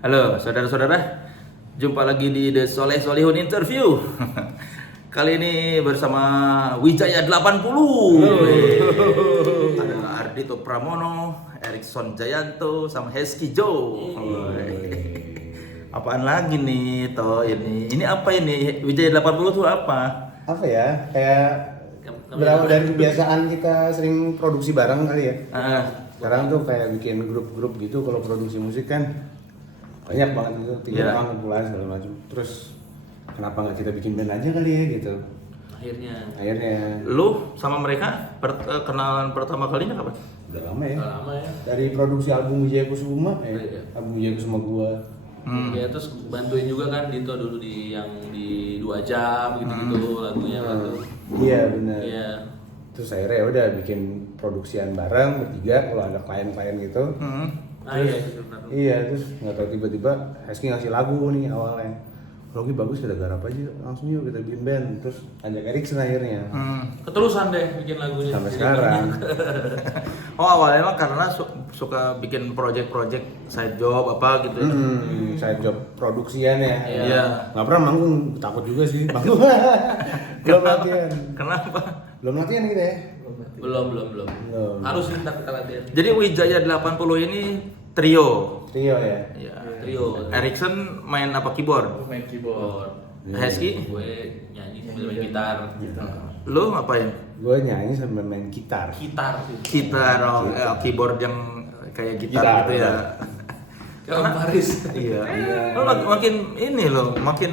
Halo saudara-saudara, jumpa lagi di The Soleh Solihun Interview. Kali ini bersama Wijaya 80. Ada Ardito Pramono, Erikson Jayanto, sama Hesky Joe. Apaan lagi nih toh ini? Ini apa ini? Wijaya 80 tuh apa? Apa ya? Kayak berawal dari kebiasaan kita sering produksi bareng kali ya. Sekarang tuh kayak bikin grup-grup gitu kalau produksi musik kan banyak banget gitu, 3 orang kumpulan segala macam. Terus kenapa nggak kita bikin band aja kali ya gitu? Akhirnya. Lu sama mereka kenalan pertama kalinya kapan? Udah lama ya. Udah lama ya. Dari produksi album Wijaya Kusuma, Iya. album Wijaya Kusuma gua. Ya terus bantuin juga kan Dito dulu di yang di 2 jam gitu-gitu lagunya bantu. Iya benar. Iya. Terus akhirnya udah bikin produksian bareng bertiga kalau ada klien-klien gitu. Iya itu benar. Iya, terus nggak tahu tiba-tiba Hesky ngasih lagu nih awalnya. Logi bagus, kita garap aja langsung yuk kita bikin band. Terus ajak Erikson akhirnya. Keterusan deh bikin lagunya. Sampai sekarang. Oh awalnya emang karena suka bikin project-project side job apa gitu. Side job produksian ya. Iya. Nggak pernah manggung, takut juga sih manggung. Belum latihan. Kenapa? Belum latihan gitu ya. Belum. Belum. Harus sih ntar kita latihan. Jadi Wijaya 80 ini trio. Trio ya. Ya. Trio. Erikson main apa keyboard? Main keyboard. Hesky? Gue nyanyi sambil main gitar. Lu ngapain? Gue nyanyi sambil main gitar. Gitar sih. Gitar, keyboard yang kayak gitar Gitar, gitu ya. Kalau Faris. Iya. Lu makin ini loh, makin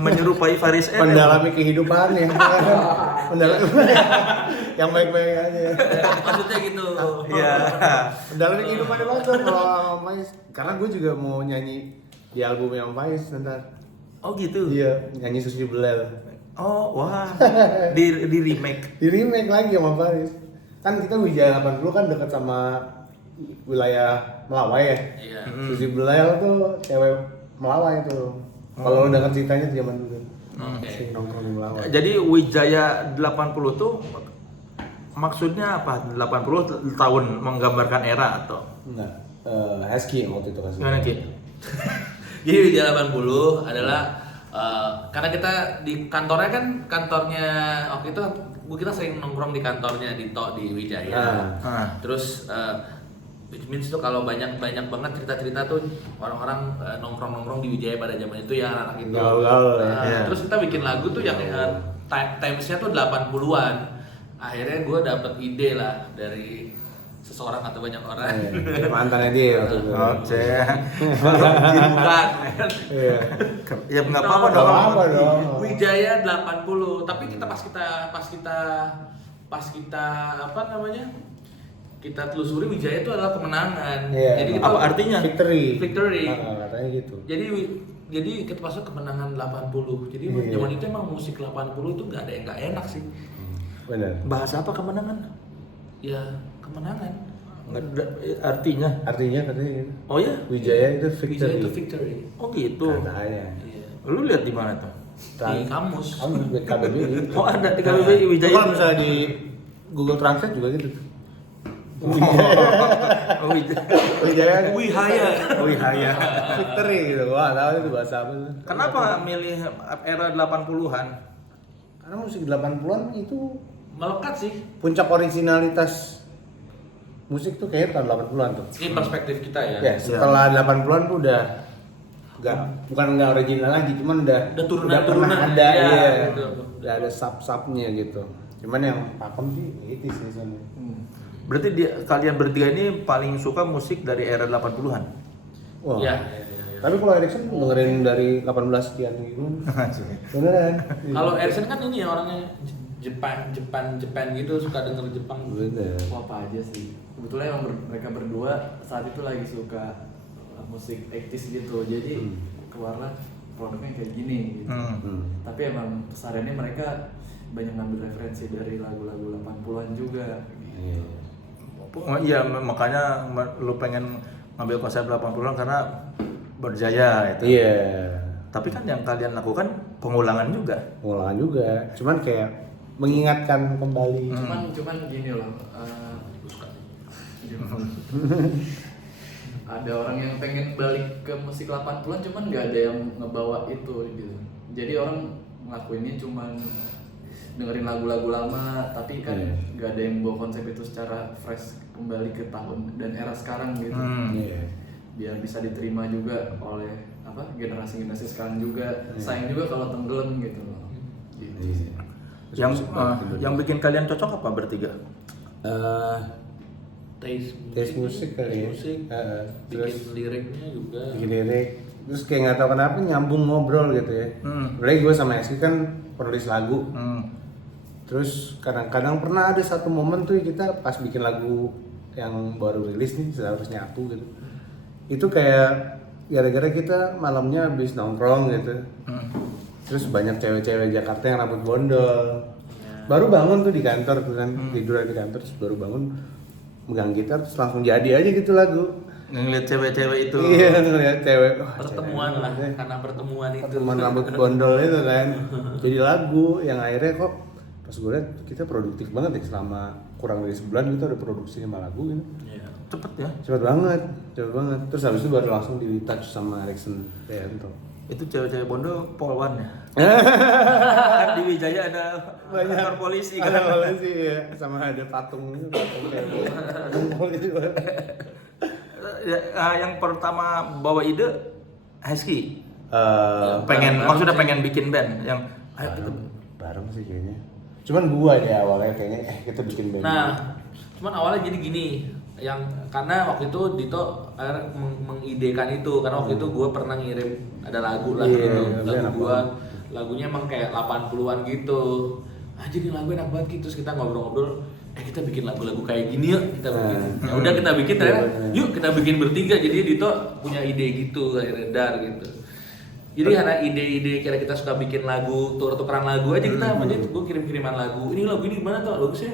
menyerupai Faris RM. Pendalami kehidupan ya. Pendalami yang baik-baik aja. Maksudnya gitu. Iya. Pendalami kehidupan banget tuh kalau sama Faiz. Karena gue juga mau nyanyi di album yang Faiz ntar. Oh gitu. Iya, nyanyi Susi Belel. Oh wah. Di remake. Di remake lagi sama Faiz. Kan kita Wijaya 80 kan dekat sama wilayah Melawai ya. Iya. Susi Belel tuh cewek Melawai tuh. Kalau udah ceritanya tuh zaman dulu. Oke. Sing nongkrong di Melawai. Jadi Wijaya 80 tuh maksudnya apa? 80 tahun menggambarkan era atau Enggak. Hesky yang waktu itu kasih. gimana Ki? Jadi Wijaya 80 adalah karena kita di kantornya kan kantornya waktu itu kita sering nongkrong di kantornya Dito di Wijaya. Terus which means tuh kalau banyak banget cerita-cerita tuh orang-orang nongkrong di Wijaya pada zaman itu ya anak itu. Gaul-gaul ya. Iya. Terus kita bikin lagu tuh yang timesnya tuh 80-an. Akhirnya gue dapet ide lah dari seseorang atau banyak orang. Mantannya dia waktu itu. Oke. Bukan. Iya. Ya nggak apa-apa Nggak dong. apa-apa dong. Wijaya 80. Tapi kita pas kita apa namanya? Kita telusuri Wijaya itu adalah kemenangan. Iya. Jadi kita Apa artinya? Victory. Victory. Katanya gitu. Jadi kita masuk kemenangan 80. Jadi Iya. zaman itu emang musik 80 itu nggak ada yang nggak enak sih. Benar. Bahasa apa kemenangan? Ya kemenangan. Nggak ada artinya. Artinya katanya gitu. Oh ya? Wijaya itu victory. Wijaya itu victory. Oh gitu. Katanya. Iya. Lu lihat di mana tuh? Di kamus. Kamu buat KBBI. Oh ada di KBBI Wijaya. Kalau misalnya di Google Translate juga gitu. Oh Wijaya. Wijaya Wihaya. Wihaya. victory gitu. Wah, tahu itu bahasa apa tuh. Kenapa milih era 80-an? Karena musik 80-an itu Melekat sih. puncak originalitas musik tuh kayak tahun 80-an tuh. Ini perspektif kita ya. Ya, setelah 80-an tuh udah bukan nggak original lagi, cuman udah turunan-turunan. pernah ada Iya, ya. gitu. Udah ada sub-subnya gitu. Cuman yang pakem sih itu sih sama. Berarti kalian bertiga ini paling suka musik dari era 80-an? Wah. Iya. Tapi kalau Erikson dengerin dari 18 sekian gitu. Beneran. Kalau Erikson kan ini ya orangnya Jepang gitu, suka denger Jepang. Bener. Wah, apa aja sih. Kebetulan emang mereka berdua saat itu lagi suka musik 80s gitu. Jadi keluarlah produknya kayak gini gitu. Tapi emang kesehariannya mereka banyak ngambil referensi dari lagu-lagu 80-an juga. Iya. Oh iya, makanya lu pengen ngambil konsep 80-an karena berjaya itu. Iya. Tapi kan yang kalian lakukan pengulangan juga. Pengulangan juga. Cuman kayak mengingatkan kembali. Cuman gini loh. ada orang yang pengen balik ke musik 80-an cuman nggak ada yang ngebawa itu gitu. Jadi orang ngelakuinnya cuman dengerin lagu-lagu lama tapi kan nggak ada yang bawa konsep itu secara fresh kembali ke tahun dan era sekarang gitu. Biar bisa diterima juga oleh generasi-generasi sekarang juga. Sayang juga kalau tenggelam gitu loh. Gitu. Yang bikin kalian cocok apa bertiga? Taste musik kali ya. Musik, Terus bikin liriknya juga. bikin lirik. Terus kayak nggak tahu kenapa nyambung ngobrol gitu ya. Berarti gue sama Eski kan penulis lagu. Terus kadang-kadang pernah ada satu momen tuh kita pas bikin lagu yang baru rilis nih seharusnya aku gitu. Itu kayak gara-gara kita malamnya habis nongkrong gitu. Terus banyak cewek-cewek Jakarta yang rambut bondol. Baru bangun tuh di kantor tuh kan, tidur di kantor terus baru bangun megang gitar terus langsung jadi aja gitu lagu. Ngeliat cewek-cewek itu. Iya, ngeliat cewek. Pertemuan lah, karena pertemuan itu. Pertemuan rambut bondol itu kan. Jadi lagu yang akhirnya kok pas gue liat kita produktif banget ya selama kurang dari sebulan kita udah produksi 5 lagu gitu. Iya. Cepet ya. Cepet banget. Terus habis itu baru langsung di touch sama Erikson Rianto. Itu cewek-cewek Bondo polwan ya. Kan di Wijaya ada kantor polisi kan. Ada polisi ya, sama ada patung kayak polisi. Yang pertama bawa ide Hesky. Pengen Maksudnya pengen bikin band yang ayo kita bareng sih kayaknya. Cuman gua deh awalnya kayaknya kita bikin band. Nah, cuman awalnya jadi gini, yang karena waktu itu Dito mengidekan itu karena waktu itu gue pernah ngirim ada lagu lah gitu. Lagunya emang kayak 80-an gitu. Aja nih lagu enak banget gitu. Terus kita ngobrol-ngobrol, kita bikin lagu-lagu kayak gini yuk, kita bikin. Ya udah kita bikin ternyata, yuk kita bikin bertiga. Jadi Dito punya ide gitu, akhirnya dar gitu. Jadi karena ide-ide kira kita suka bikin lagu, tuker-tukeran lagu aja kita aja gue kirim-kiriman lagu. Ini lagu ini gimana tuh? Bagusnya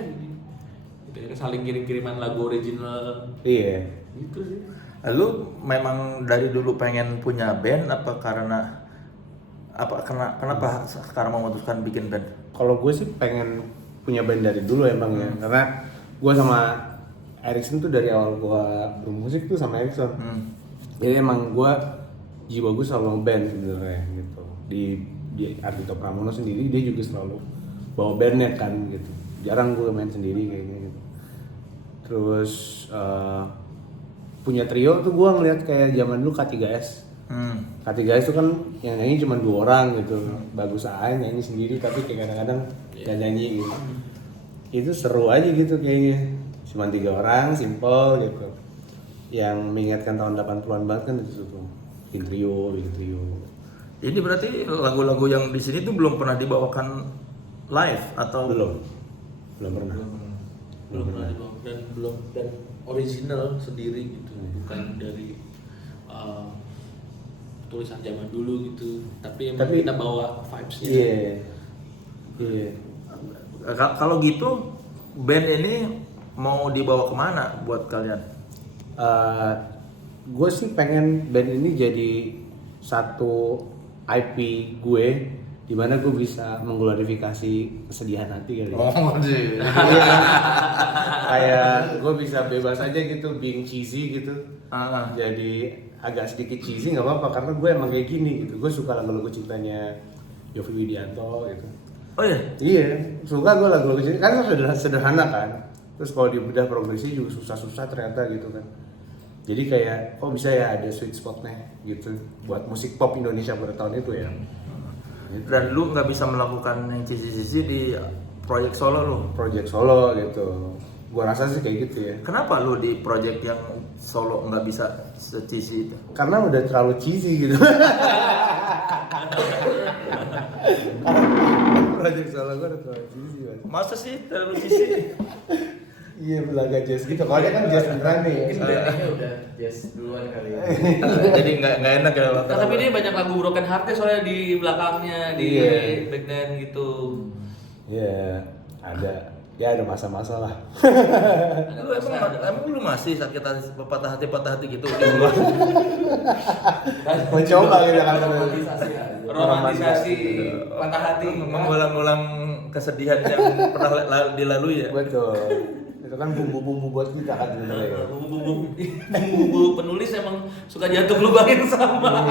kita saling kirim-kiriman lagu original. Iya. Gitu sih. Lu memang dari dulu pengen punya band apa kenapa sekarang memutuskan bikin band? Kalau gue sih pengen punya band dari dulu emang ya, karena gue sama Erikson tuh dari awal gue bermusik tuh sama Erikson. Jadi emang gue jiwa gue selalu band sebenarnya gitu. Di Ardhito Pramono sendiri dia juga selalu bawa bandnya kan gitu. Jarang gue main sendiri kayaknya gitu. Terus punya trio tuh gue ngeliat kayak zaman dulu K3S. K3S itu kan yang nyanyi cuma 2 orang gitu. Bagus aja nyanyi sendiri tapi kayak kadang-kadang gak nyanyi gitu. Itu seru aja gitu kayaknya. Cuma 3 orang, simple gitu. Yang mengingatkan tahun 80-an banget kan itu tuh. Bikin trio. Ini berarti lagu-lagu yang di sini tuh belum pernah dibawakan live atau Belum pernah. Dan original sendiri gitu, bukan dari tulisan zaman dulu gitu. Tapi kita bawa vibes-nya. Iya. Kalau gitu band ini mau dibawa kemana buat kalian? Gue sih pengen band ini jadi satu IP gue di mana gue bisa mengglorifikasi kesedihan hati kali. Iya. Kayak gue bisa bebas aja gitu, being cheesy gitu. Jadi agak sedikit cheesy nggak apa-apa karena gue emang kayak gini gitu. Gue suka lagu-lagu cintanya Yovie Widianto gitu. Oh iya? Iya, suka gue lagu-lagu cinta kan sederhana kan. Terus kalau dibedah progresi juga susah-susah ternyata gitu kan. Jadi kayak kok bisa ya ada sweet spotnya gitu buat musik pop Indonesia pada tahun itu ya. Gitu. Dan lu nggak bisa melakukan yang cici-cici di proyek solo lu? Project solo gitu. Gua rasa sih kayak gitu ya. Kenapa lu di proyek yang solo nggak bisa se-cici itu? Karena udah terlalu cheesy gitu. Project solo gua udah terlalu cheesy banget. Masa sih terlalu cici? Iya, belaga jazz gitu. Kalau dia kan jazz beneran nih. Mungkin brandingnya udah jazz duluan kali ya. Jadi nggak enak ya. Nah, tapi ini banyak lagu Broken Heart-nya soalnya di belakangnya, di backend gitu. Iya, ada. Ya ada masa-masa lah. Emang lu masih sakit hati, patah hati gitu? Mencoba gitu kan. Romantisasi patah hati. Mengulang-ulang kesedihan yang pernah dilalui ya? Betul. Itu kan bumbu-bumbu buat kita kan sebenarnya. Bumbu penulis emang suka jatuh ke lubang yang sama.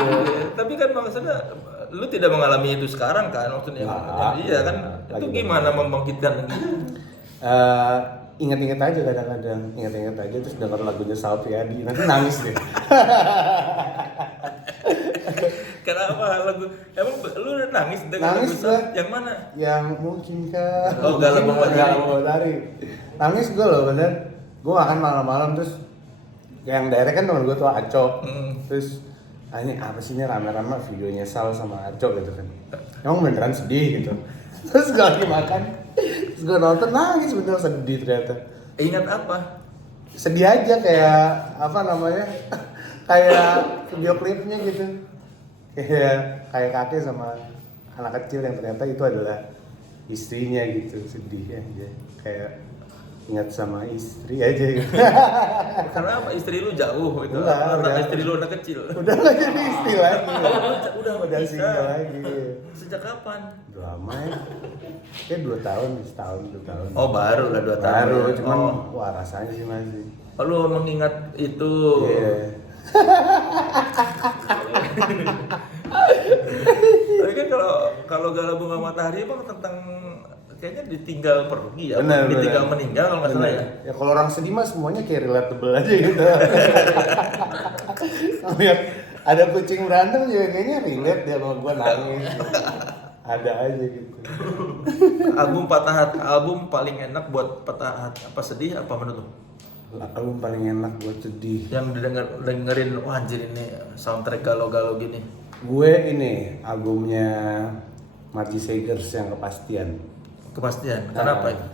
Tapi kan maksudnya lu tidak mengalami itu sekarang kan maksudnya. Iya kan. Itu gimana membangkitkan lagi? Ingat-ingat aja kadang-kadang, ingat-ingat aja terus denger lagunya Sal Priadi, nanti nangis deh. Kenapa lagu? Emang lu udah nangis dengan lagu Nangis Sal? gua. Yang mana? Yang mungkinkah? Oh, Galau Bawa Dari. Galau Bawa Dari. Nangis gue loh bener. Gue makan malam-malam terus yang direct kan temen gue tuh Acok. Terus ini apa sih ini rame-rame videonya Sal sama Acok gitu kan. Emang beneran sedih gitu. Terus gue lagi makan, terus gue nonton nangis bener sedih ternyata. Ingat apa? Sedih aja kayak apa namanya? Kayak video klipnya gitu. Kayak kakek sama anak kecil yang ternyata itu adalah istrinya gitu, sedih aja. Kayak ingat sama istri aja gitu. Karena apa? Istri lu jauh itu. Enggak, Anak udah. istri lu anak kecil. Udah gak jadi istri lagi. Udah single lagi. Sejak kapan? Udah lama ya. Kayak 2 tahun, setahun, 2 tahun. Oh, baru lah 2 tahun. Baru, cuman Oh. wah rasanya sih masih. Lu mengingat itu. Iya. Tapi kan kalau Galau Bunga Matahari emang tentang kayaknya ditinggal pergi ya, Benar, ditinggal benar. meninggal kalau nggak salah ya. Ya kalau orang sedih mah semuanya kayak relatable aja gitu. Lihat ada kucing berantem juga kayaknya relate dia sama gua nangis. Ada aja gitu. Album paling enak buat patah hati apa sedih apa menurut lu? Album paling enak buat sedih. Yang dengerin wah anjir ini soundtrack galau-galau gini. Gue ini albumnya Margie Sagers yang Kepastian. Kenapa itu?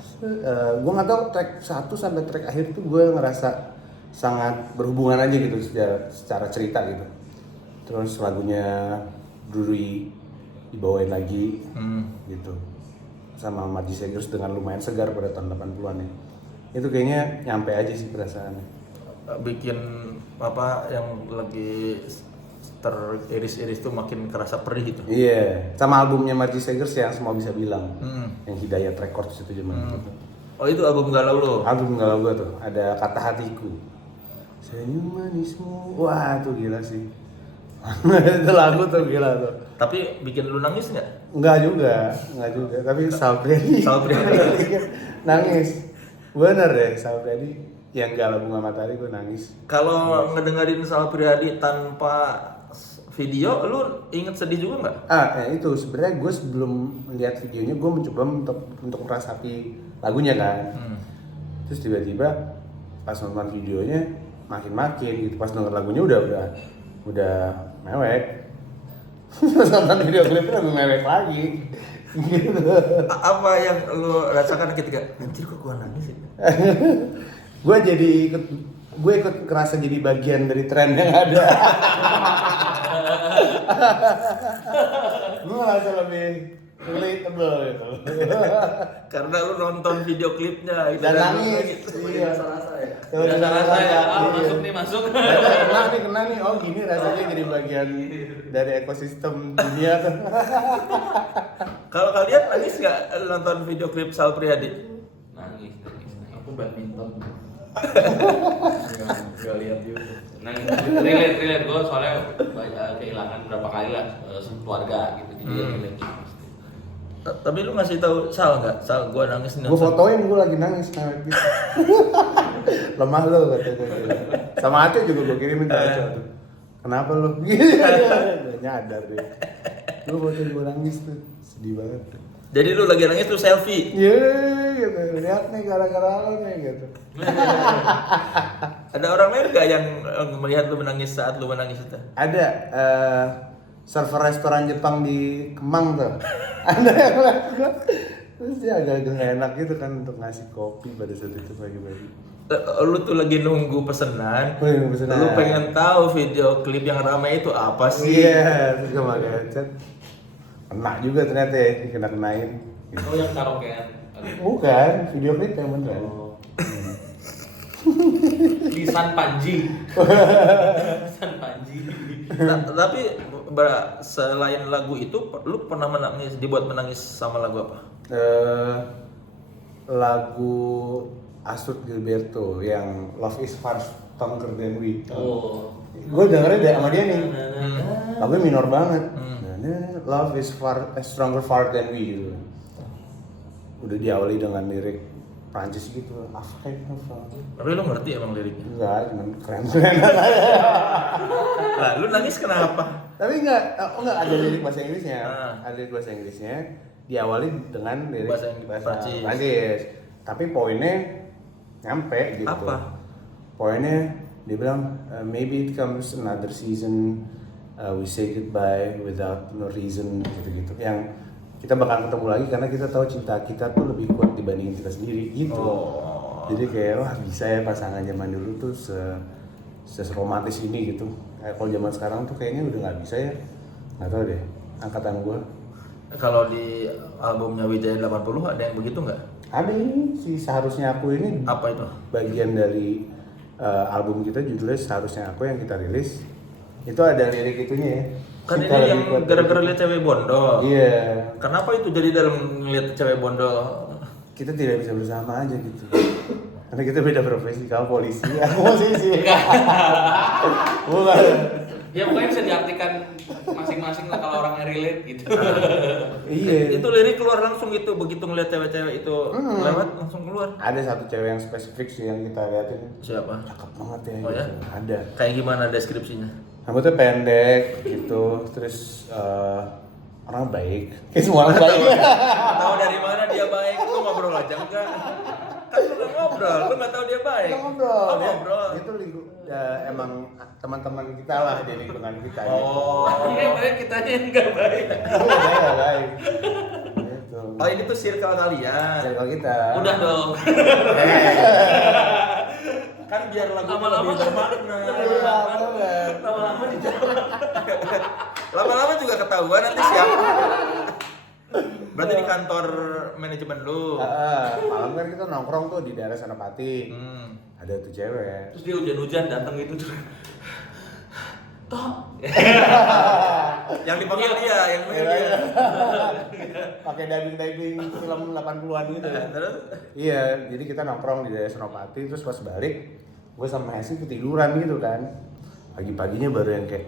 Gue nggak tahu track 1 sampai track akhir tuh gue ngerasa sangat berhubungan aja gitu secara cerita gitu. Terus lagunya Duri dibawain lagi gitu sama Margie Sagers dengan lumayan segar pada tahun 80-an ya. Itu kayaknya nyampe aja sih perasaannya. Bikin apa yang lagi teriris-iris tuh makin kerasa perih gitu. Iya, sama albumnya Margie Sagers yang Semua Bisa Bilang, yang Hidayat Records itu zaman itu. Oh itu album galau lo? Album galau gue tuh, ada Kata Hatiku, Senyum Manismu, wah tuh gila sih. Itu lagu tuh gila tuh. Tapi bikin lu nangis nggak? Enggak juga, tapi Sal Priadi. Nangis, bener deh Sal Priadi yang Galau Bunga Matahari gue nangis. Kalau ngedengerin Sal Priadi tanpa video, lu inget sedih juga nggak? Itu sebenarnya gue sebelum melihat videonya gue mencoba untuk merasapi lagunya kan. Terus tiba-tiba pas nonton videonya makin gitu, pas denger lagunya udah mewek. Pas nonton video klipnya lebih mewek lagi. Gitu. Apa yang lu rasakan ketika anjir kok gua nangis ya? Gue ikut kerasa jadi bagian dari tren yang ada. Gue ngerasa lebih relatable gitu. Karena lu nonton video klipnya gitu Dan kan. nangis. Iya. Rasa-rasa ya. Kalau Udah rasa ya, iya. masuk. Kena nih, oh gini rasanya jadi bagian dari ekosistem dunia tuh. Kalau kalian nangis nggak nonton video klip Sal Priadi? Nangis. Aku badminton. Gak lihat juga. Nangis. Relate gue soalnya kehilangan berapa kali lah keluarga gitu. Jadi relate. Tapi lu ngasih tahu Sal nggak? Sal gua nangis nih. Gue fotoin gue lagi nangis gitu. Lemah lo katanya. Sama Aceh juga gue kirimin ke Aceh tuh. Kenapa lo? Gak nyadar deh. Gue fotoin gue nangis tuh, sedih banget. Jadi lu lagi nangis tuh selfie. Iya, gitu. Lihat nih gara-gara lo nih gitu. Ada orang lain nggak yang melihat lu menangis saat lu menangis itu? Ada server restoran Jepang di Kemang tuh. Ada yang lihat gua. Terus dia agak-agak gak enak gitu kan untuk ngasih kopi pada saat itu pagi-pagi. Lu tuh lagi nunggu pesanan. Oh, nunggu pesanan. Lu pengen tahu video klip yang ramai itu apa sih? Iya, terus gue pakai headset. Kena juga ternyata ya, dikena-kenain. Oh yang karaokean. Bukan, video klip yang beneran. Di San Panji. San Panji. Tapi selain lagu itu, lu pernah dibuat menangis sama lagu apa? Lagu Astur Gilberto yang Love is Far Stronger Than We. Oh. Gue dengerin deh sama dia nih. Lagunya minor banget. Love is stronger far than we gitu. Udah diawali dengan lirik Prancis gitu. Tapi lu ngerti emang liriknya? Enggak, cuman keren-keren. Lah, lu nangis kenapa? Tapi enggak ada lirik bahasa Inggrisnya. Ada lirik bahasa Inggrisnya diawali dengan lirik Bahasa Prancis. Tapi poinnya nyampe gitu. Apa? Poinnya dia bilang maybe it comes another season we say goodbye without no reason gitu-gitu. Yang kita bakal ketemu lagi karena kita tahu cinta kita tuh lebih kuat dibandingin kita sendiri gitu. Jadi kayak wah bisa ya pasangan zaman dulu tuh seromantis ini gitu. Kayak kalau zaman sekarang tuh kayaknya udah nggak bisa ya. Nggak tahu deh angkatan gua. Kalau di albumnya Wijaya 80 ada yang begitu nggak? Ada ini si seharusnya aku ini Apa itu? bagian dari album kita judulnya seharusnya aku yang kita rilis. Itu ada lirik itunya ya. Kan Cinta ini lebih yang kuat gara-gara dari- lihat cewek bondol. Iya. Kenapa itu jadi dalam ngeliat cewek bondol? Kita tidak bisa bersama aja gitu. Karena kita beda profesi, kamu polisi, aku musisi. Bukan. Ya pokoknya bisa diartikan masing-masing lah kalau orangnya relate gitu. Iya. Itu lirik keluar langsung gitu, begitu ngeliat cewek-cewek itu lewat langsung keluar. Ada satu cewek yang spesifik sih yang kita liatin. Siapa? Cakep banget ya. Oh ya? Gitu. Ada. Kayak gimana deskripsinya? Rambutnya pendek gitu, terus orang baik. Kayak semua orang baik. Tahu dari mana dia baik? Lu ngobrol aja enggak? Kan lu udah ngobrol, lu nggak tahu dia baik. Kita ngobrol. Oh, Dia- ngobrol. Itu emang teman-teman kita lah di lingkungan kita. Oh. Ini baik kitanya yang enggak baik. Iya, baik. Gitu. Oh, ini tuh circle kalian. Circle kita. Udah dong. Kan biar lagu Lama-lama lebih bermakna. Iya, bener. Lama-lama dijawab. Lama-lama juga ketahuan nanti siapa. Berarti di kantor manajemen lu. Malam kan kita nongkrong tuh di daerah Senopati. Ada tuh cewek. Terus dia hujan-hujan datang gitu terus. Toh. Yang dipanggil dia, yang dipanggil dia. Pakai diving film 80-an gitu. Terus Iya, jadi kita nongkrong di daerah Senopati, terus pas balik gue sama Hesi ketiduran gitu kan. Pagi-paginya baru yang kayak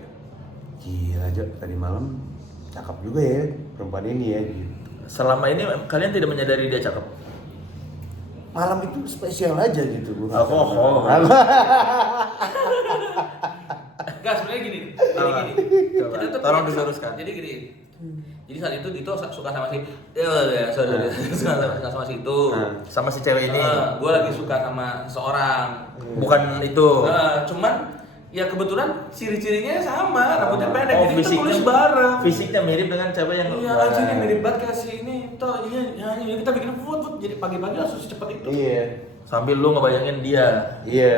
gila aja tadi malam cakep juga ya perempuan ini ya gitu. selama ini kalian tidak menyadari dia cakep. Malam itu spesial aja gitu gue. Enggak, sebenarnya gini. Coba. Kita tuh Tolong punya- diluruskan. Jadi gini. Jadi saat itu Dito suka sama si sama si itu. Sama si cewek ini. Gue lagi suka sama seorang. Bukan itu. Cuman ya kebetulan ciri-cirinya sama, rambutnya pendek, Oh, jadi kita fisiknya tulis bareng. Fisiknya mirip dengan cewek yang Iya, aja ini mirip banget kayak si ini. Toh iya, ya, kita bikin foto jadi pagi-pagi langsung secepat itu. Iya. Sambil lu ngebayangin dia. Iya.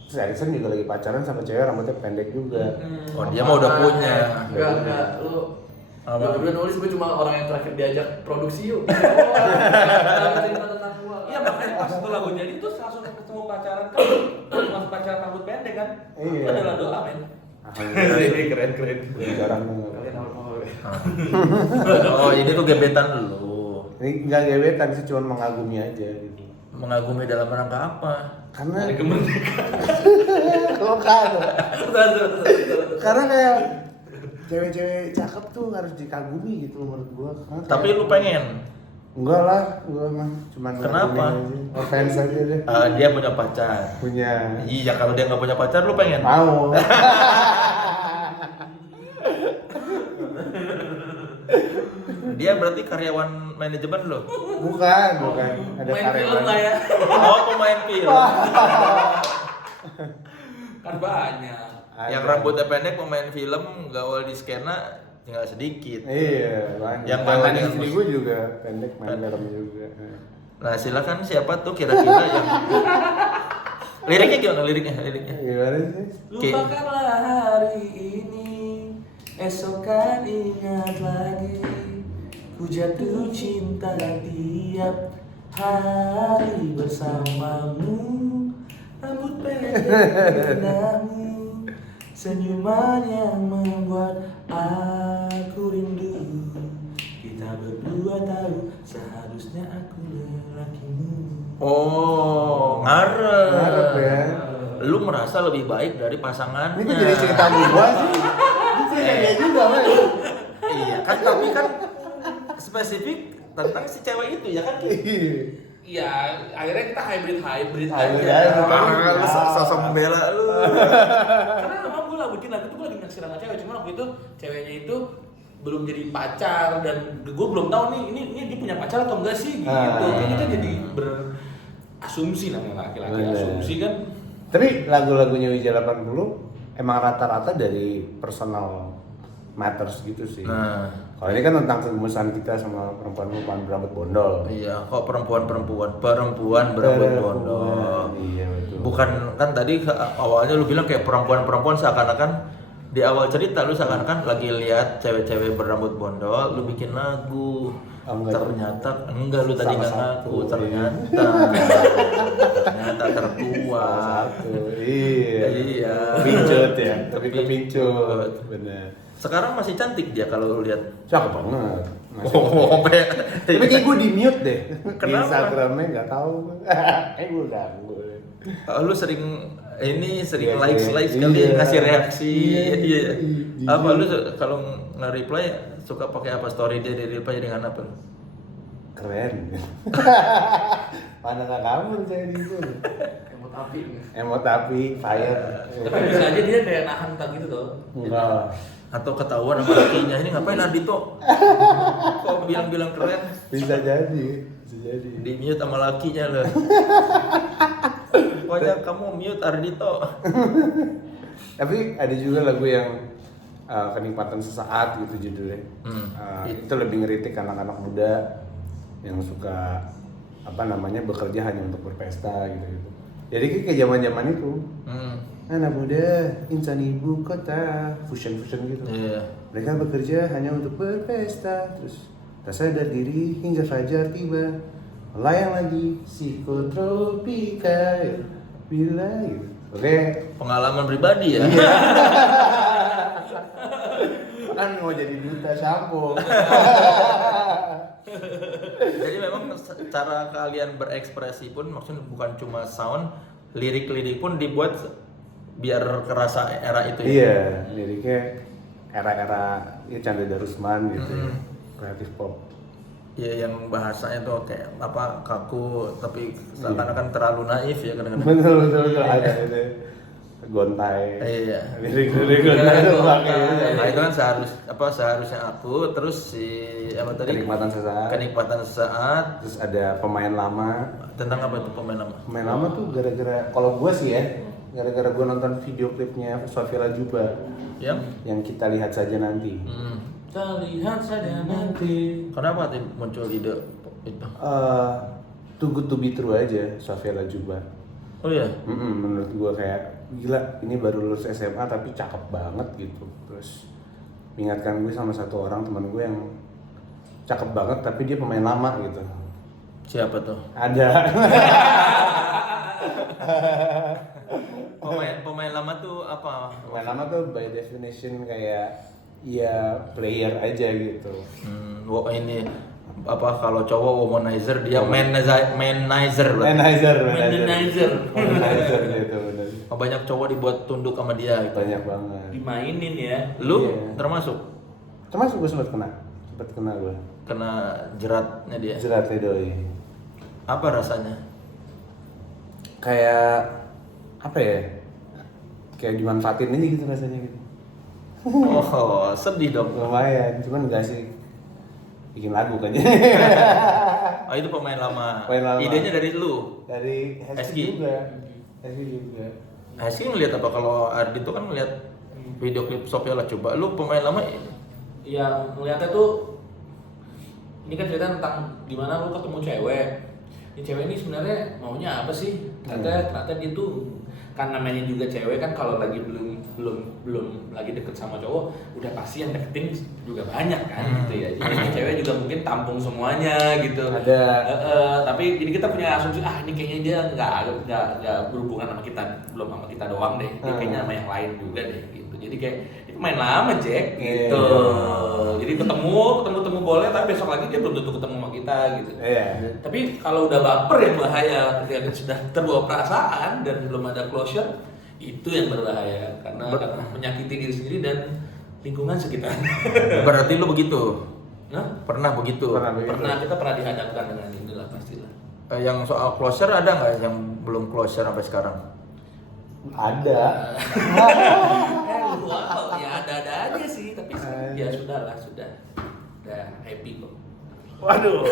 Terus Erikson juga lagi pacaran sama cewek rambutnya pendek juga. Oh, dia mah udah punya. Enggak, lu Apa? Gue berdua nulis, gue cuma orang yang terakhir diajak produksi yuk. Cerita tentang gua. Iya, makanya pas itu lagu jadi tuh langsung ketemu pacaran kan. Masih pacaran rambut pendek kan. Iya. Itu adalah doa, men. Alhamdulillah. Keren. Jarang. Kalian mau Oh, ini tuh gebetan lu. Ini nggak gebetan sih, cuma mengagumi aja gitu. Mengagumi dalam rangka apa? Karena Hari kemerdekaan. lokal. Karena kayak cewek-cewek cakep tuh harus dikagumi gitu menurut gua. Karena Tapi kayak- lu pengen. Enggak lah, gua mah cuman Kenapa? ngagumi aja. Fans aja deh. Dia punya pacar. Punya. Iya, kalau dia nggak punya pacar, lu pengen? Mau. Dia berarti karyawan manajemen lo. Bukan. Ada Main film lah ya. Oh, pemain film. Kan banyak. Yang rambutnya pendek pemain film, gaul di skena tinggal sedikit. Iya, banyak. Yang mantan bawaannya istri mus- gua juga pendek main film juga. Nah, silakan siapa tuh kira-kira yang liriknya gimana liriknya? Gimana sih? Lupakanlah hari ini, esok kan ingat lagi. Ku jatuh cinta tiap hari bersamamu. Rambut pendek indahmu, senyuman yang membuat aku rindu. Kita berdua tahu seharusnya aku lelakimu. Oh, ngarep. Ngarep ya. Lu merasa lebih baik dari pasangan. Ini kok jadi cerita gua sih. Ini cerita dia juga, Mas. Iya kan, tapi kan spesifik tentang si cewek itu ya kan? Iya, akhirnya kita hybrid Hybrid aja. aja. Lu sosok membela lu. Karena emang gue lah bikin lagu itu gue lagi naksir sama cewek, cuma waktu itu ceweknya itu belum jadi pacar dan gue belum tahu nih ini dia punya pacar atau enggak sih gitu. Jadi kita jadi berasumsi namanya laki-laki asumsi kan. Tapi lagu-lagunya Wijaya 80 emang rata-rata dari personal matters gitu sih. Nah, Kalau ini kan tentang kegemesan kita sama perempuan-perempuan berambut bondol. iya, kok perempuan berambut bondol. Iya betul. Bukan kan tadi awalnya lu bilang kayak perempuan seakan-akan di awal cerita lu seakan-akan lagi lihat cewek-cewek berambut bondol, lu bikin lagu. Oh, enggak. Ternyata enggak, lu tadi nggak Salah ngaku, satu, ternyata tertua. Satu. Iya. Iya. Kepincut ya. Tapi kepincut. Bener. Sekarang masih cantik dia kalau lu lihat. Cakep banget. Oh, Tapi kayak gue di mute deh. Di Kenapa? Instagramnya nggak tahu. Gue ganggu. Lu sering Iya, likes iya. kali ngasih reaksi. Iya. Iya. Iya. Apa lu kalau nge-reply suka pakai apa, story dia di reply dengan apa? Keren. Mana nggak kamu saya di situ. Emot api. Emot api, fire. Tapi bisa aja dia kayak nahan tak gitu tuh. Enggak. Atau ketahuan sama lakinya, ini ngapain Ardito? Kok bilang-bilang keren? Bisa jadi. Di mute sama lakinya loh. Pokoknya kamu mute Ardito. Tapi ada juga lagu yang kenikmatan sesaat gitu judulnya. Itu lebih ngeritik anak-anak muda yang suka bekerja hanya untuk berpesta gitu. Jadi kayak zaman-zaman itu. Anak muda, insan ibu kota, fusion gitu. Iya. Mereka bekerja hanya untuk berpesta, terus tak sadar diri hingga fajar tiba. Melayang lagi psikotropika, bila gitu. Oke. Pengalaman pribadi ya. Iya. Kan mau jadi duta shampoo. Jadi memang cara kalian berekspresi pun maksudnya bukan cuma sound, lirik-lirik pun dibuat biar kerasa era itu ya. Iya, liriknya era-era ya Chandra Darusman gitu. Kreatif pop. Iya, yang bahasanya tuh kayak apa, kaku tapi seakan-akan terlalu naif ya kadang-kadang. Betul ada itu. Gontai. Iya. Lirik-lirik gontai itu pakai. Nah, itu kan seharusnya aku terus si apa tadi? Kenikmatan sesaat. Terus ada pemain lama. Tentang apa itu pemain lama? Pemain lama tuh gara-gara kalau gue sih ya, gara-gara gue nonton video klipnya Sofia Lajuba yang kita lihat saja nanti. Kita lihat saja nanti. Kenapa tuh muncul ide itu? Too good to be true aja Sofia Lajuba. Oh iya. Menurut gue kayak gila, ini baru lulus SMA tapi cakep banget gitu. Terus mengingatkan gue sama satu orang teman gue yang cakep banget tapi dia pemain lama gitu. Siapa tuh? Ada. Pemain lama tuh apa? Pemain lama tuh by definition kayak ya player aja gitu. Ini apa kalau cowok womanizer, dia manizer Manizer gitu bener. Banyak cowok dibuat tunduk sama dia gitu. Banyak banget. Dimainin ya. Lu Iya. termasuk Gue sempat kena gue. kena jeratnya dia. Jeratnya doi. Apa rasanya? Kayak apa ya? Kayak dimanfaatin aja gitu rasanya gitu. Oh, sedih dong. Lumayan, cuman enggak sih bikin lagu kan. Oh, itu pemain lama. Pemain lama. Idenya dari lu. Dari Hesky juga. Hesky ngeliat apa kalau Ardi tuh kan ngeliat video klip Sofia Lajuba. Lu pemain lama Ya ngeliatnya tuh ini kan cerita tentang gimana lu ketemu cewek. Ini cewek ini sebenarnya maunya apa sih? Ternyata dia tuh kan namanya juga cewek kan kalau lagi belum lagi deket sama cowok udah pasti yang deketin juga banyak kan gitu ya. Jadi cewek juga mungkin tampung semuanya gitu. Ada. Tapi jadi kita punya asumsi ini kayaknya dia nggak berhubungan sama kita, belum sama kita doang deh. Dia kayaknya sama yang lain juga deh gitu. Jadi kayak pemain lama Jack gitu. Jadi ketemu boleh, tapi besok lagi dia belum tentu ketemu sama kita gitu. Tapi kalau udah baper ya bahaya, ketika sudah terbawa perasaan dan belum ada closure, itu yang berbahaya karena menyakiti diri sendiri dan lingkungan sekitar. Berarti lu begitu? Nah, Pernah begitu? kita pernah dihadapkan dengan inilah pastilah. Yang soal closure ada nggak yang belum closure sampai sekarang? Ada. Wow, ya ada aja sih, tapi ya sudah udah happy kok. Waduh.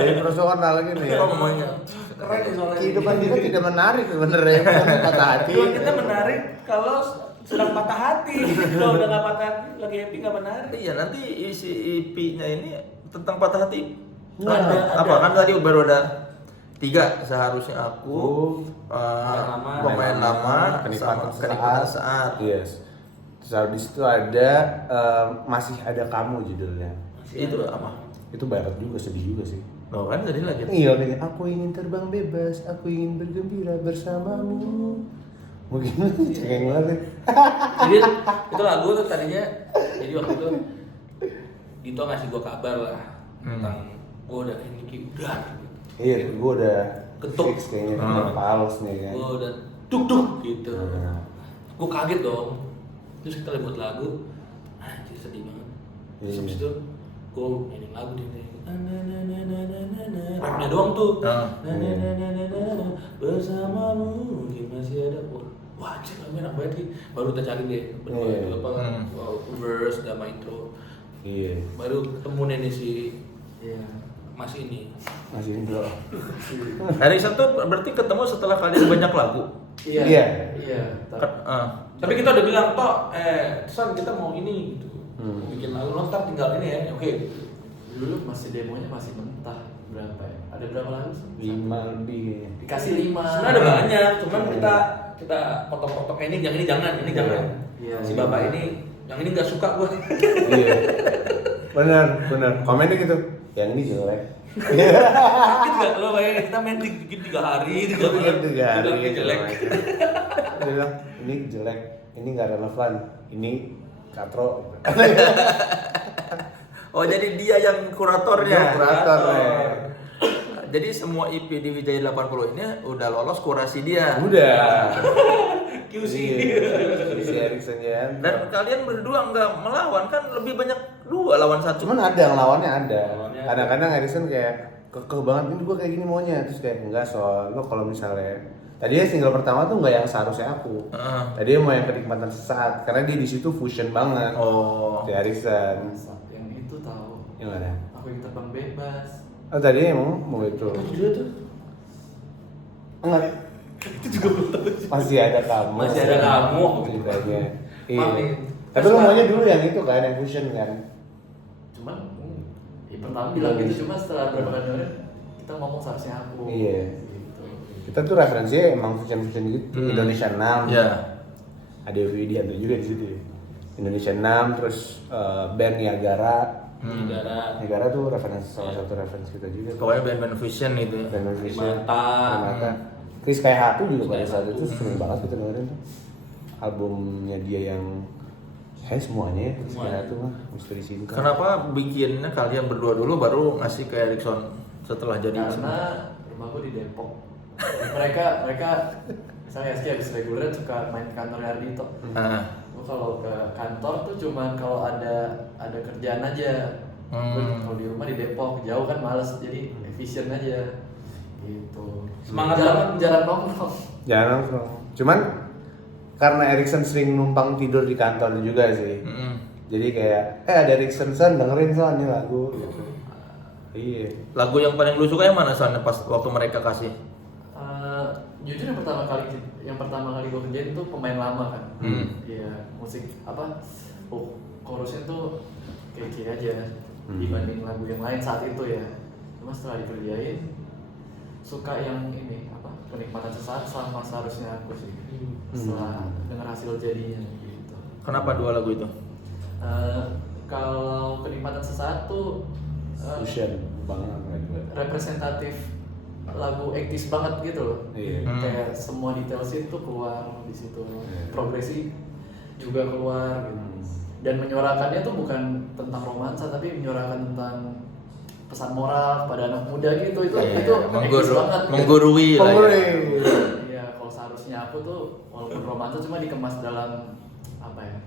Jadi personal lagi nih. Oh, ngomongnya. Keren nih soalnya. Kehidupan kita tidak menarik sebenarnya. Kata hati. Kehidupan kita menarik kalau sedang patah hati. Kalau udah nggak patah hati, lagi happy nggak menarik. Iya, nanti isi EP-nya ini tentang patah hati. Nah, ada. Apa kan tadi baru ada 3 seharusnya aku pemain lama kenikmatan saat. Yes. Terus di situ ada masih ada kamu judulnya. Itu apa? Itu barat juga, sedih juga sih. Oh kan tadi lagi. Iya, aku ingin terbang bebas, aku ingin bergembira bersamamu. Mungkin cengeng banget. Jadi itu lagu tuh tadinya, jadi waktu itu Dito ngasih gue kabar lah tentang gue udah ini udah. Iya, gue udah ketuk fix kayaknya, udah pals nih kan. Gue udah duk gitu. Gue kaget dong. Terus kita buat lagu, anjir sedih banget. Terus habis itu gue nyanyi lagu dia rapnya doang tuh. Bersamamu mungkin masih ada. Wah, anjir lagu enak banget nih. Baru kita cari deh verse sama intro. Iya. Baru ketemu nih si Mas ini. Masih Indro. Erickson tuh berarti ketemu setelah kalian banyak lagu. Iya. Tapi kita udah bilang toh, San kita mau ini gitu, mau bikin lagu, lo ntar tinggal ini ya, oke. Dulu masih demonya masih mentah berapa ya? Ada berapa lagu sih? 5 lebih. Dikasih 5. Sebenarnya ada banyak, cuman kita potong-potong ini jangan. Iya. Si bapak ini, yang ini nggak suka gua. Iya. Benar. Komennya gitu. Yang ini jelek. Sakit nggak lo bayangin kita main 3 hari, 3 bulan, udah jelek. Dia bilang, ini jelek, ini nggak relevan, ini katro. Oh jadi dia yang kuratornya. Dia kurator. Jadi semua EP di Wijaya 80 ini udah lolos kurasi dia. Udah. QC. Si Erickson ya. Dan kalian berdua nggak melawan kan lebih banyak 2 lawan 1. Cuman ada yang lawannya ada. Lawannya ada. Kadang-kadang Erickson kayak kekeh banget, ini gue kayak gini maunya, terus kayak enggak, soal lo kalau misalnya tadinya single pertama tuh nggak yang seharusnya aku. Tadinya mau yang kenikmatan sesaat karena dia di situ fusion banget. Oh. Si Erickson. Yang itu tahu. Yang mana? Aku yang terbang bebas. Oh tadi emang mau itu. Judulnya tuh. Enggak. Itu juga belum tahu. Masih ada kamu. Masih ada kamu. Ceritanya. Iya. Maafin. Tapi lo maunya dulu yang itu kan, yang fusion kan. Cuman pertama bilang gitu, cuma setelah berapa kali dengerin kita ngomong seharusnya aku. Iya. Gitu. Kita tuh referensinya emang fusion gitu. Indonesia 6. Iya. Ada Widianto juga di situ. Indonesia 6, terus band Niagara. Niagara tuh salah satu referensi kita juga. Pokoknya band-band fusion itu. Band Fusion. Primata. Chris kayak Hatu juga pada saat itu sering banget kita dengerin tuh. Albumnya dia yang semuanya ya, Chris kayak Hatu mah Misteri Cinta. Kenapa bikinnya kalian berdua dulu baru ngasih ke Erickson setelah jadi? Karena rumahku di Depok. mereka misalnya SK habis reguler suka main ke kantornya Ardito. Gua kalau ke kantor tuh cuman kalau ada kerjaan aja. Kalau di rumah di Depok jauh kan males, jadi efisien aja gitu. Semangat jarang nongkrong. Jarang nongkrong. Cuman karena Erickson sering numpang tidur di kantor juga sih. Jadi kayak ada Erickson Son, dengerin Son nih lagu gitu. Iya. Lagu yang paling lu suka yang mana Son pas waktu mereka kasih? Jujur yang pertama kali gue kerjain tuh pemain lama kan. Iya, musik apa? Chorusnya tuh kayak aja dibanding lagu yang lain saat itu ya. Cuma setelah dikerjain suka yang ini apa? Kenikmatan sesaat sama seharusnya aku sih. Setelah dengar hasil jadinya gitu. Kenapa 2 lagu itu? Kalau kenikmatan sesaat tuh Fusion banget. representatif lagu 80s banget gitu loh. Iya. Kayak semua details itu keluar di situ. Progresi juga keluar gitu. dan menyuarakannya tuh bukan tentang romansa tapi menyuarakan tentang pesan moral kepada anak muda gitu. Itu etis banget menggurui lah ya. Iya, kalau seharusnya aku tuh walaupun romansa cuma dikemas dalam apa ya,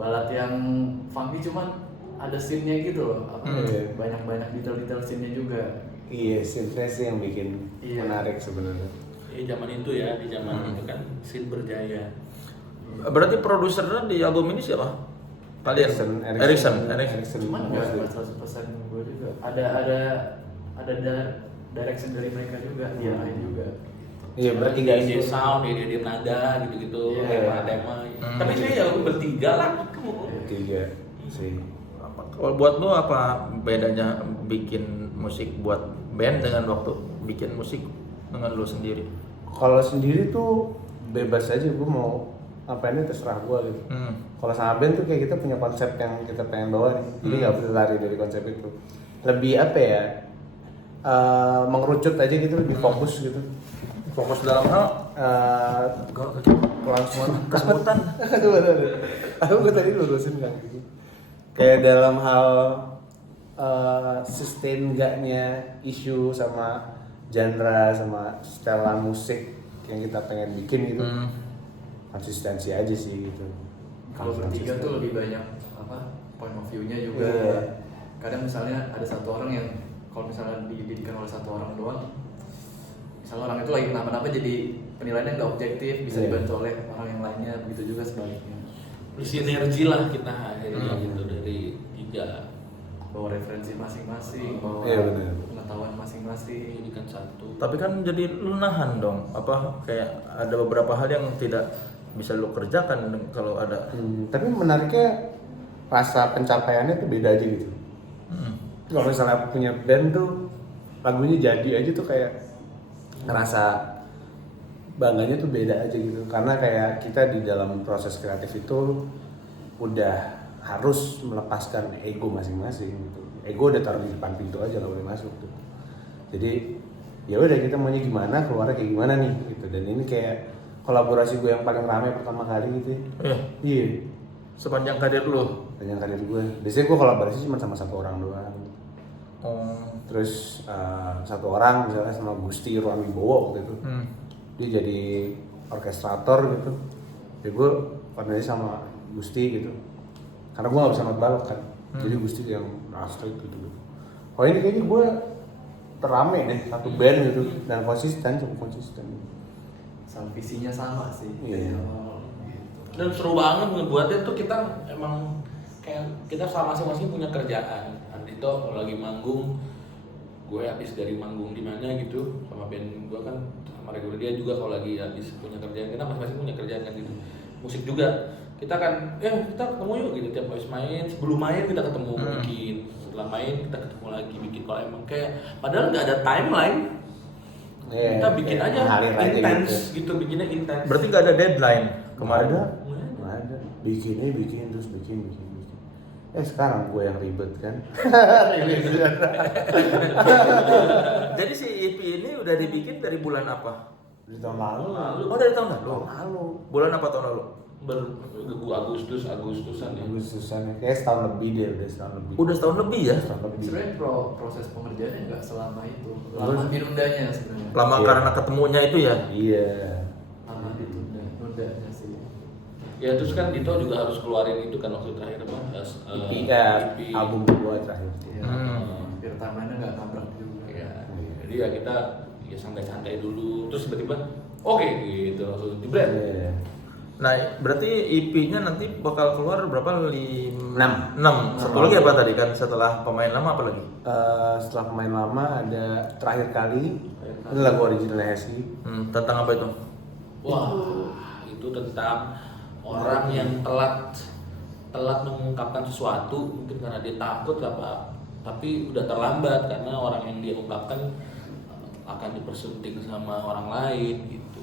balad yang funky cuman ada scene-nya gitu loh, banyak detail-detail scene-nya juga. Iya, scene sih yang bikin menarik sebenarnya. Zaman itu ya, di zaman itu kan scene berjaya. Berarti produsernya di album ini siapa? Kalian? Erickson. Cuman nggak 100% gue juga. Ada direction dari mereka juga, diarahin juga. Iya, bertiga ide itu. sound, ide nada gitu-gitu, tema. Tapi saya ya bertiga lah. Bertiga sih. Kalau buat lo apa bedanya bikin musik buat band dengan waktu bikin musik dengan lo sendiri? Kalau sendiri tuh bebas aja, gue mau ngapainnya terserah gue gitu. Kalau sama band tuh kayak kita punya konsep yang kita pengen bawa nih, jadi nggak boleh lari dari konsep itu. Lebih apa ya? Mengerucut aja gitu, lebih fokus gitu. Fokus dalam hal kesemutan. Aku tadi lurusin kan. Kayak dalam hal sustain enggaknya isu sama genre sama setelan musik yang kita pengen bikin gitu. Konsistensi aja sih gitu. Kalau bertiga tuh lebih banyak apa point of view-nya juga. Kadang misalnya ada satu orang yang kalau misalnya dididikan oleh satu orang doang, misalnya orang itu lagi kenapa-napa jadi penilaiannya nggak objektif, bisa dibantu oleh orang yang lainnya, begitu juga sebaliknya. Sinergi lah kita akhirnya gitu dari tiga, bawa referensi masing-masing, bawa pengetahuan masing-masing, jadikan satu. Tapi kan jadi lu nahan dong, apa kayak ada beberapa hal yang tidak bisa lu kerjakan kalau ada. Tapi menariknya rasa pencapaiannya tuh beda aja gitu. Kalau misalnya punya band tuh lagunya jadi aja tuh kayak ngerasa bangganya tuh beda aja gitu, karena kayak kita di dalam proses kreatif itu udah harus melepaskan ego masing-masing gitu. Ego udah taruh di depan pintu aja, nggak boleh masuk tuh. Jadi ya udah kita maunya gimana, keluarnya kayak gimana nih gitu. Dan ini kayak kolaborasi gue yang paling ramai pertama kali gitu. Iya. Sepanjang karir lu? Sepanjang karir gue. Biasanya gue kolaborasi cuma sama satu orang doang. Terus satu orang misalnya sama Gusti Ruan Wibowo gitu. Dia jadi orkestrator gitu, ya gue koordinasi sama Gusti gitu, karena gue nggak bisa not balok kan, jadi Gusti yang straight gitu. Kalau ini kayaknya gue terame deh satu band gitu dan cukup konsisten. Sama visinya sama sih. Iya. Dan seru banget ngebuatnya tuh, kita emang kayak kita sama masing-masing punya kerjaan. Andito kalau lagi manggung, gue habis dari manggung di mana gitu sama band gue kan, sama reguler dia juga kalau lagi habis punya kerjaan, kita masing-masing punya kerjaan kan gitu. Musik juga kita kan kita ketemu yuk gitu tiap habis main, sebelum main kita ketemu bikin, setelah main kita ketemu lagi bikin. Kalau emang kayak padahal nggak ada timeline, kita bikin aja intens gitu, bikinnya intens. Berarti nggak ada deadline kemarin? Nggak ada. Bikin terus bikin. Sekarang gue yang ribet kan. Jadi si EP ini udah dibikin dari bulan apa? Di tahun lalu. Oh dari tahun lalu? Bulan apa tahun lalu? Agustusan ya. Kayak setahun lebih deh, Udah setahun lebih ya? Sebenarnya proses pengerjaannya nggak selama itu, lama ditundanya sebenarnya. Lama karena ketemunya itu ya? Iya. Lama ditundanya sih. Ya terus kan Dito juga harus keluarin itu kan waktu terakhir apa? EP album kedua terakhir. Iya. Biar tamannya nggak tabrak juga. Ya. Jadi ya kita ya santai-santai dulu, terus tiba-tiba oke gitu langsung jebret. Nah berarti EP-nya nanti bakal keluar berapa? 6. 6. Satu lagi apa tadi kan setelah pemain lama apa lagi? Setelah pemain lama ada terakhir kali, ini lagu original Hesi. Tentang apa itu? Wah, itu tentang orang yang telat mengungkapkan sesuatu, mungkin karena dia takut apa, tapi udah terlambat karena orang yang dia ungkapkan akan dipersunting sama orang lain gitu.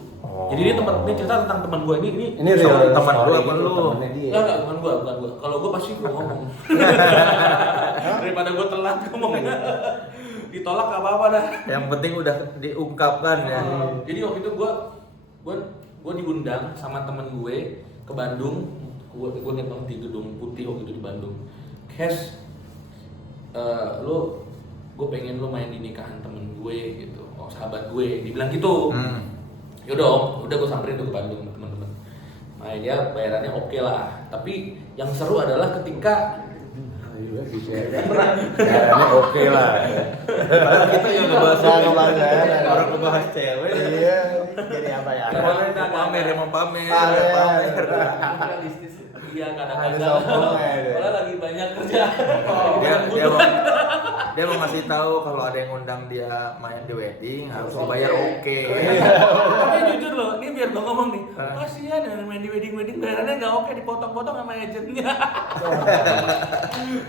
Jadi ini cerita tentang teman gue ini real teman gue apa gitu, lu? Enggak, bukan gue. Kalau gue pasti gue ngomong. Daripada gue telat ngomongnya. Ditolak gak apa-apa dah. Yang penting udah diungkapkan ya. Jadi waktu itu gue diundang sama temen gue ke Bandung gue inget banget di Gedung Putih waktu itu di Bandung. Cash, gue pengen lo main di nikahan temen gue gitu, sahabat gue, dibilang gitu. Yaudah om, udah gue samperin tuh ke Bandung teman-teman. Main ya bayarannya oke lah. Tapi yang seru adalah ketika Kayaknya oke lah. Padahal kita yang ngebahas Orang ngebahas cewek. Iya, jadi apa ya? Mau pamer. Realistis. iya Ada kadang-kadang sombongnya dia. kalau lagi banyak kerjaan. Dia mau ngasih tahu kalau ada yang ngundang dia main di wedding harus dibayar oke. Tapi jujur loh, ini biar gue ngomong nih, kasihan yang main di wedding bayarannya nggak oke, dipotong-potong sama agentnya.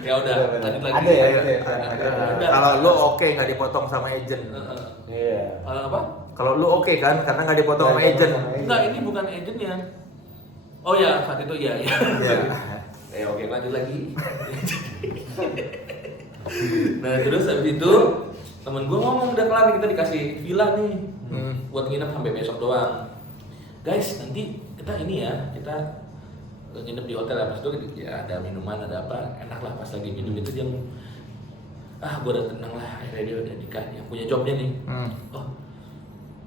Ya udah, lanjut lagi. Ada ya, Ada. Kalau lu oke nggak dipotong sama agent. Iya. Kalau apa? Kalau lu oke kan karena nggak dipotong sama agent. Enggak, ini bukan agentnya. Oh ya, saat itu iya. Iya. Oke, lanjut lagi. Nah terus habis itu temen gue ngomong udah kelar, kita dikasih villa nih buat nginep sampai besok doang. Guys, nanti kita ini ya, kita nginep di hotel. Habis itu ya ada minuman, ada apa, enak lah. Pas lagi minum itu dia gue udah tenang lah, akhirnya dia udah nikah, yang punya jobnya nih. Oh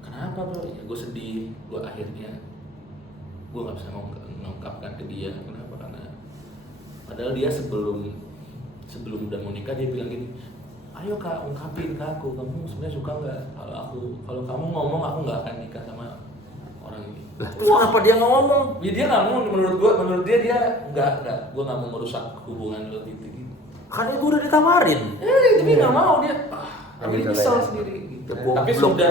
kenapa bro? Ya gue sedih, gue akhirnya gue nggak bisa mengungkapkan ke dia. Kenapa? Karena padahal dia sebelum udah mau nikah dia bilang gini, ayo kak ungkapin ke aku, kamu sebenarnya suka nggak kalau kamu ngomong aku nggak akan nikah sama orang ini. Terus kenapa dia nggak ngomong? Ya dia nggak mau, menurut dia nggak, gue nggak mau merusak hubungan lo gitu. Kan ibu udah ditawarin. Tapi nggak mau dia, tapi nyesel sendiri. Gitu. Tapi sudah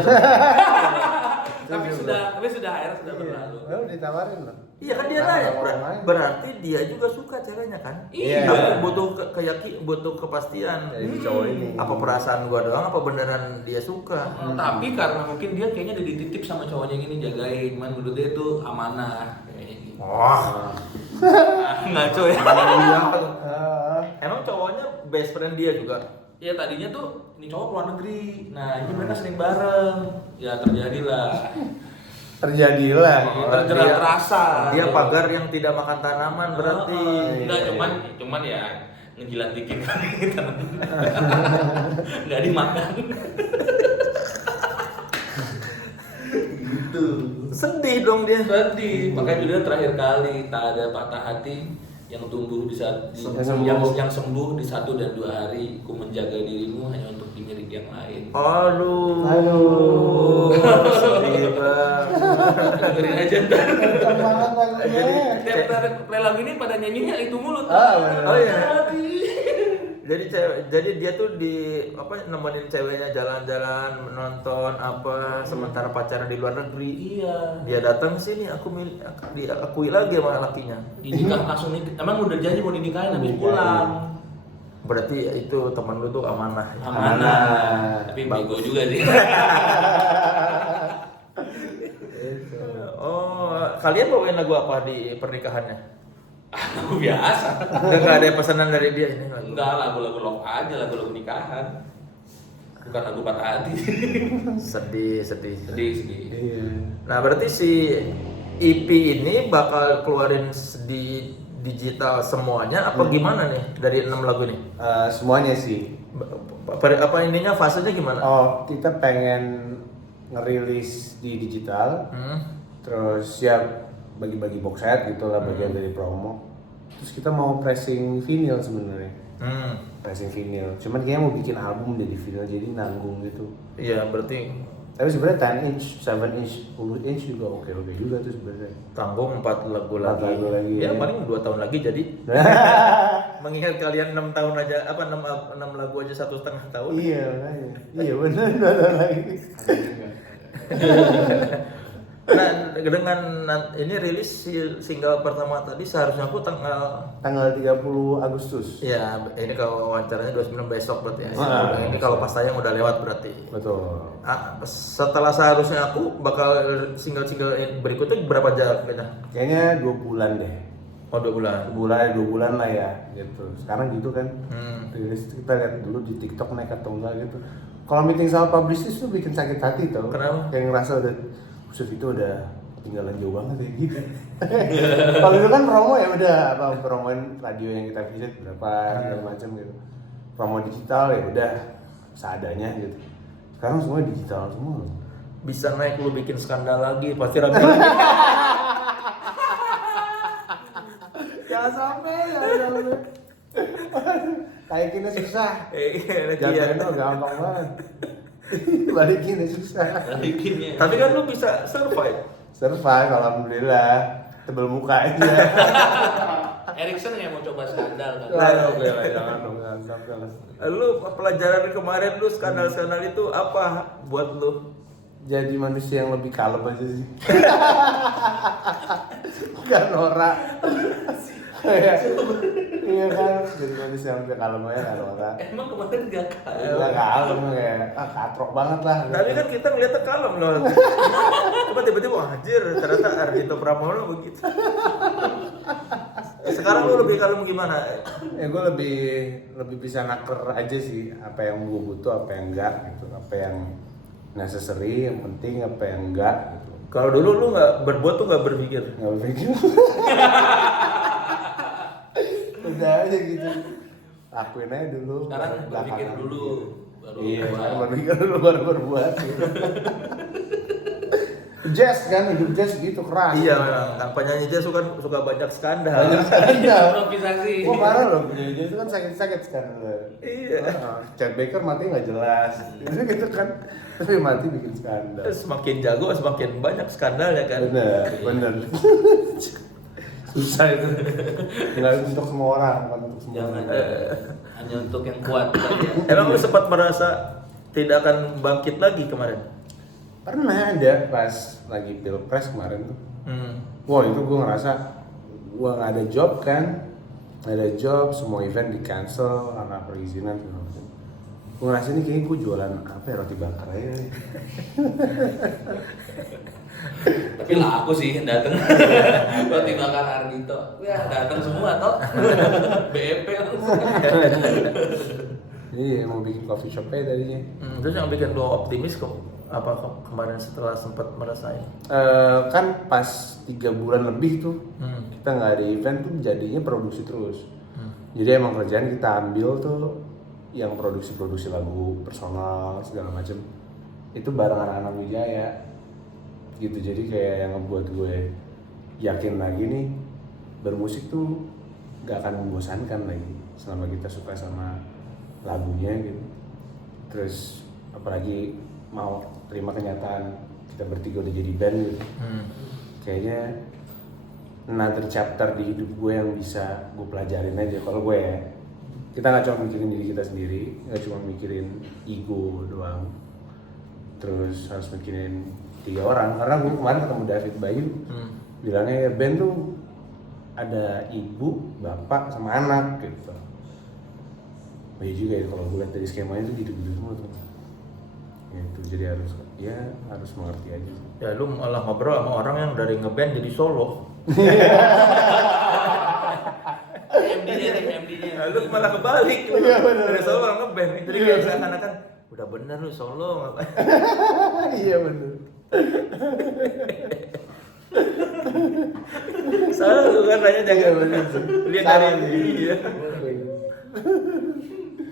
akhirnya sudah berlalu. Lu ditawarin loh. Iya kan dia nanya, berarti dia juga suka ceweknya kan? Iya. Tapi butuh kepastian. Dari cowok ini. Apa perasaan gua doang? Apa beneran dia suka? Tapi karena mungkin dia kayaknya udah dititip sama cowoknya yang ini, jagain, man menurut dia itu amanah kayaknya gitu. Wah, ngaco ya. Emang cowoknya best friend dia juga? Ya tadinya tuh ini cowok keluar negeri, nah ini mereka sering bareng, ya terjadilah. Tergerak terasa. Dia pagar yang tidak makan tanaman berarti. Enggak, cuman ya ngejilat dikit kali. Nggak dimakan. Gitu. Sedih dong dia. Sedih. Makanya judulnya terakhir kali tak ada patah hati yang tumbuh di saat yang sembuh di 1 dan 2 hari. Ku menjaga dirimu hanya untuk dimilik yang lain. Aduh. Sedih banget. Dengerin aja ntar. Jadi Tiap play lagu ini pada nyanyinya itu mulu. Oh iya. Jadi dia tuh nemenin ceweknya jalan-jalan, menonton apa sementara pacaran di luar negeri. Iya. Dia datang sini diakui lagi sama lakinya. Dinikah langsung nih. Emang udah janji mau dinikahin habis pulang. Berarti itu teman lu tuh amanah. Amanah. Tapi bego juga sih. Oh, kalian bawain lagu apa di pernikahannya? Lagu biasa. Enggak ada pesanan dari dia ini lagu. Enggak, lagu-lagu love aja, lagu-lagu nikahan. Bukan lagu patah hati. Sedih. iya. Nah, berarti si EP ini bakal keluarin di digital semuanya apa gimana nih dari 6 lagu ini? Semuanya sih. Apa ininya fasenya gimana? Oh, kita pengen ngerilis di digital. Terus ya bagi-bagi box set gitu lah, bagian dari promo. Terus kita mau pressing vinyl sebenarnya. Pressing vinyl. Cuman kayaknya mau bikin album dari vinyl, jadi nanggung gitu. Iya, berarti Tapi sebenarnya 10 inch, 7 inch, 10 inch juga oke juga tuh sebenarnya. tanggung 4 lagu 4 lagi. lagu lagi, Ya, ya. paling 2 tahun lagi jadi. Mengingat kalian 6 tahun aja 6 lagu aja 1,5 tahun. Iya, iya benar lagi. Nah, dengan ini rilis single pertama tadi seharusnya aku tanggal 30 Agustus. ya ini kalau wawancaranya 29 besok berarti ya. Ah, Ini kalau pas tayang udah lewat berarti. Betul. Setelah seharusnya aku bakal single-single berikutnya berapa jarak kita? Kayaknya 2 bulan deh. Oh 2 bulan. 2 bulan lah ya gitu. Sekarang gitu kan. Rilis itu kita lihat dulu di TikTok naik atau enggak gitu. Kalau meeting sama publicist tuh bikin sakit hati tau. Kenapa? Kayak ngerasa udah itu udah ketinggalan jauh banget ya gitu. Kalau dulu kan promo ya udah apa promoin radio yang kita visit berapa segala macam gitu. Promo digital ya udah seadanya gitu. Sekarang semua digital semua. Bisa naik lu bikin skandal lagi, pasti rame lagi. Jangan sampai ya. Naikinnya susah. Jatuhin lo gampang banget. Balikinnya susah. Balikinnya. Tapi kan lu bisa survive. Survive, alhamdulillah. Tebel muka aja. Erikson yang mau coba skandal kan. Jangan dong, sampai lah. Lu pelajaran kemarin lu skandal-skandal itu apa buat lu? Jadi manusia yang lebih kalem aja sih. Bukan norak. Iya kan, jadi manusia yang lebih kalem aja kan norak. Emang kemarin gak kalem? Gak kalem kayak, katrok banget lah. Tapi kan kita ngeliatnya kalem loh. Cuma tiba-tiba anjir, ternyata Ardhito Pramono begitu. Sekarang lu lebih kalem gimana? Ya gue lebih bisa naker aja sih, apa yang gue butuh, apa yang enggak gitu, apa yang necessary, yang penting, apa yang enggak gitu. Kalau dulu lu nggak berbuat tuh nggak berpikir. Nggak berpikir. Udah aja gitu. Lakuin aja dulu. Sekarang berpikir belakangan. dulu, baru Iya, berbuat. sekarang berpikir dulu baru berbuat. Gitu. Jazz kan, hidup jazz gitu keras. Iya, kan penyanyi jazz suka banyak skandal. Banyak skandal. Improvisasi. Wah parah loh, penyanyi jazz itu kan sakit-sakit skandal. Iya. Chad Baker mati nggak jelas. Gitu kan. Tapi mati bikin skandal. Semakin jago semakin banyak skandal ya kan. Bener. Susah itu. Nggak untuk semua orang, bukan untuk semua Jangan. orang. Hanya untuk yang kuat saja. Emang lu sempat merasa tidak akan bangkit lagi kemarin? Pernah ada pas lagi pilpres kemarin tuh. Wah itu gue ngerasa gue nggak ada job kan, nggak ada job, semua event di cancel karena perizinan segala macam. Gue ngerasa ini kayaknya gue jualan apa ya, roti bakar aja nih. Tapi lah aku sih yang dateng. Roti bakar Ardhito. Ya datang semua toh. BEP langsung. Iya mau bikin coffee shop aja tadinya. Terus yang bikin lu optimis kok apa kemarin setelah sempat merasain? Kan pas 3 bulan lebih tuh kita nggak ada event tuh jadinya produksi terus. Jadi emang kerjaan kita ambil tuh yang produksi lagu personal segala macem itu bareng anak-anak Wijaya gitu. Jadi kayak yang ngebuat gue yakin lagi nih bermusik tuh gak akan membosankan lagi selama kita suka sama lagunya gitu. Terus apalagi mau terima kenyataan kita bertiga udah jadi band gitu. Kayaknya another chapter di hidup gue yang bisa gue pelajarin aja. Kalau gue ya, kita nggak cuma mikirin diri kita sendiri, nggak cuma mikirin ego doang, terus harus mikirin 3 orang. Karena gue kemarin ketemu David Bayu, bilangnya ya band tuh ada ibu, bapak, sama anak gitu. Baik juga ya kalau gue lihat dari skemanya tuh gitu-gitu semua tuh. Gitu, jadi harus mengerti aja. Ya lu malah ngobrol sama orang yang dari ngeband jadi solo. MD-nya. Nah, lu malah kebalik. Iya, bener. Dari solo orang ngeband. Jadi Iya. kayak seakan-akan udah bener lu solo ngapain? Iya bener. Salah lu kan nanya jangan bener. lihat Salah dari nih. iya.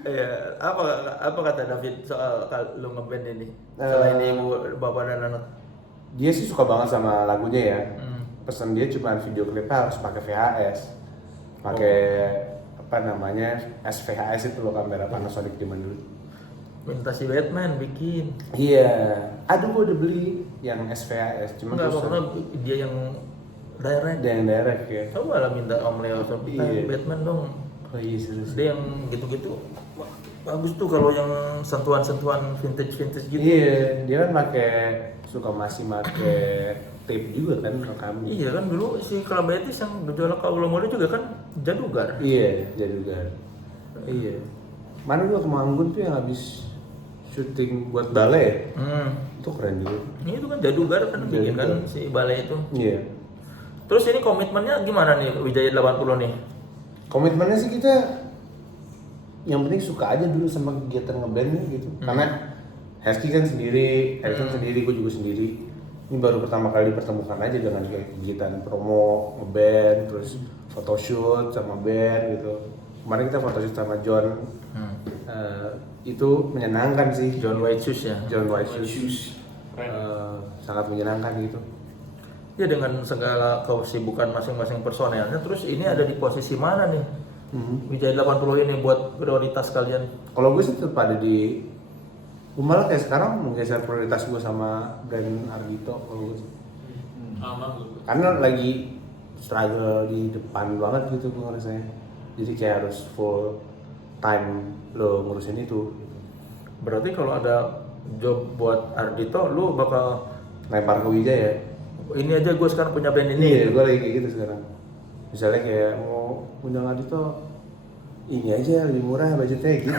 Iya, apa kata David soal lu ngeband ini? Selain ibu, bapak dan anak. Dia sih suka banget sama lagunya ya. Pesan dia cuma video klipnya harus pakai VHS. Pakai apa namanya? SVHS itu loh, kamera Panasonic zaman dulu. Minta si Batman bikin. Iya. Aduh gua udah beli yang SVHS, cuma Enggak, susah. pokoknya dia yang direct. Dia yang direct ya. Coba lah minta Om Leo kita Iya. Batman dong. Oh iya serius. Dia yang gitu-gitu wah, bagus tuh kalau yang sentuhan-sentuhan vintage gitu. Iya, dia kan suka masih pakai tape juga kan rekam. Iya kan dulu si Kalabetis yang gejolak Kaulo Muda juga kan jadugar. Iya, jadugar. Iya. Mana gua ke Manggun tuh yang habis syuting buat ballet. Itu keren juga. Ini itu kan jadugar kan bikin kan Jadugar. si balai itu. Iya. Terus ini komitmennya gimana nih Wijaya 80 nih? Komitmennya sih kita yang penting suka aja dulu sama kegiatan ngeband gitu. Karena Hesky kan sendiri, Erikson sendiri, gue juga sendiri. ini baru pertama kali dipertemukan aja dengan kayak kegiatan promo, ngeband, terus photoshoot sama band gitu. Kemarin kita photoshoot sama John, itu menyenangkan sih. John White Shoes ya. John White Shoes. Sangat menyenangkan gitu. Ya dengan segala kesibukan masing-masing personelnya, terus ini ada di posisi mana nih? Wijaya 80 ini buat prioritas kalian? Kalau gue sih tetap ada di, gue malah kayak sekarang menggeser prioritas gue sama brand Ardhito kalau gue sih. Karena lagi struggle di depan banget gitu gue ngerasanya. Jadi kayak harus full time lo ngurusin itu. Berarti kalau ada job buat Ardhito, lu bakal Lempar ke Wijaya. ini aja gue sekarang punya band ini. Iya, gue lagi kayak gitu sekarang. Misalnya kayak mau undang Ardhito, ini aja lebih murah budgetnya gitu.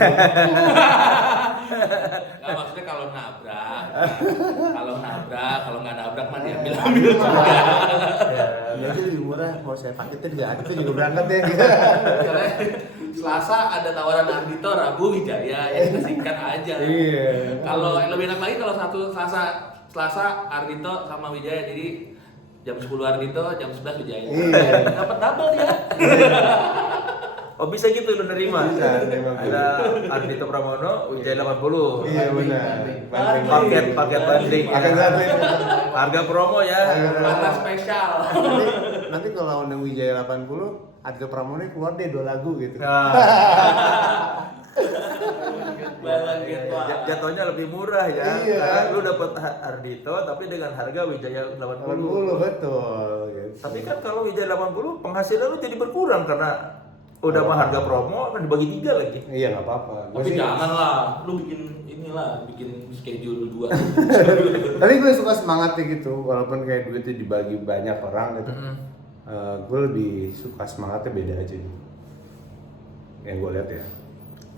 Nah, maksudnya kalau nabrak, kalau nggak nabrak mah diambil juga. Ya, ini aja lebih murah. Mau saya paketin juga Ardhito juga berangkat ya. Gitu. Karena Selasa ada tawaran Ardhito, Rabu Wijaya, ya kita singkat aja. Iya. Kalau yang lebih enak lagi kalau satu Selasa Ardhito sama Wijaya, jadi jam 10 Ardhito, jam 11 Wijaya. Iya. Dapat double ya. Oh bisa gitu lu nerima? Bisa, nerima. Ada Ardhito Pramono, Wijaya 80. Iya benar. Paket banding. Paket banding. Harga promo ya. Harga spesial. Nanti kalau undang Wijaya 80, Ardhito Pramono keluar deh 2 lagu gitu. Nah, Banget gitu. jatuhnya lebih murah ya. Iya. Karena lu dapat Ardhito tapi dengan harga Wijaya 80. 80 betul. Gitu. Tapi kan kalau Wijaya 80 penghasilan lu jadi berkurang karena udah mah harga promo kan dibagi 3 lagi. Iya nggak apa-apa. Tapi janganlah, lu bikin schedule 2. Tapi gue suka semangatnya gitu, walaupun kayak duitnya dibagi banyak orang gitu. Gue lebih suka semangatnya beda aja gitu. Yang gue lihat ya.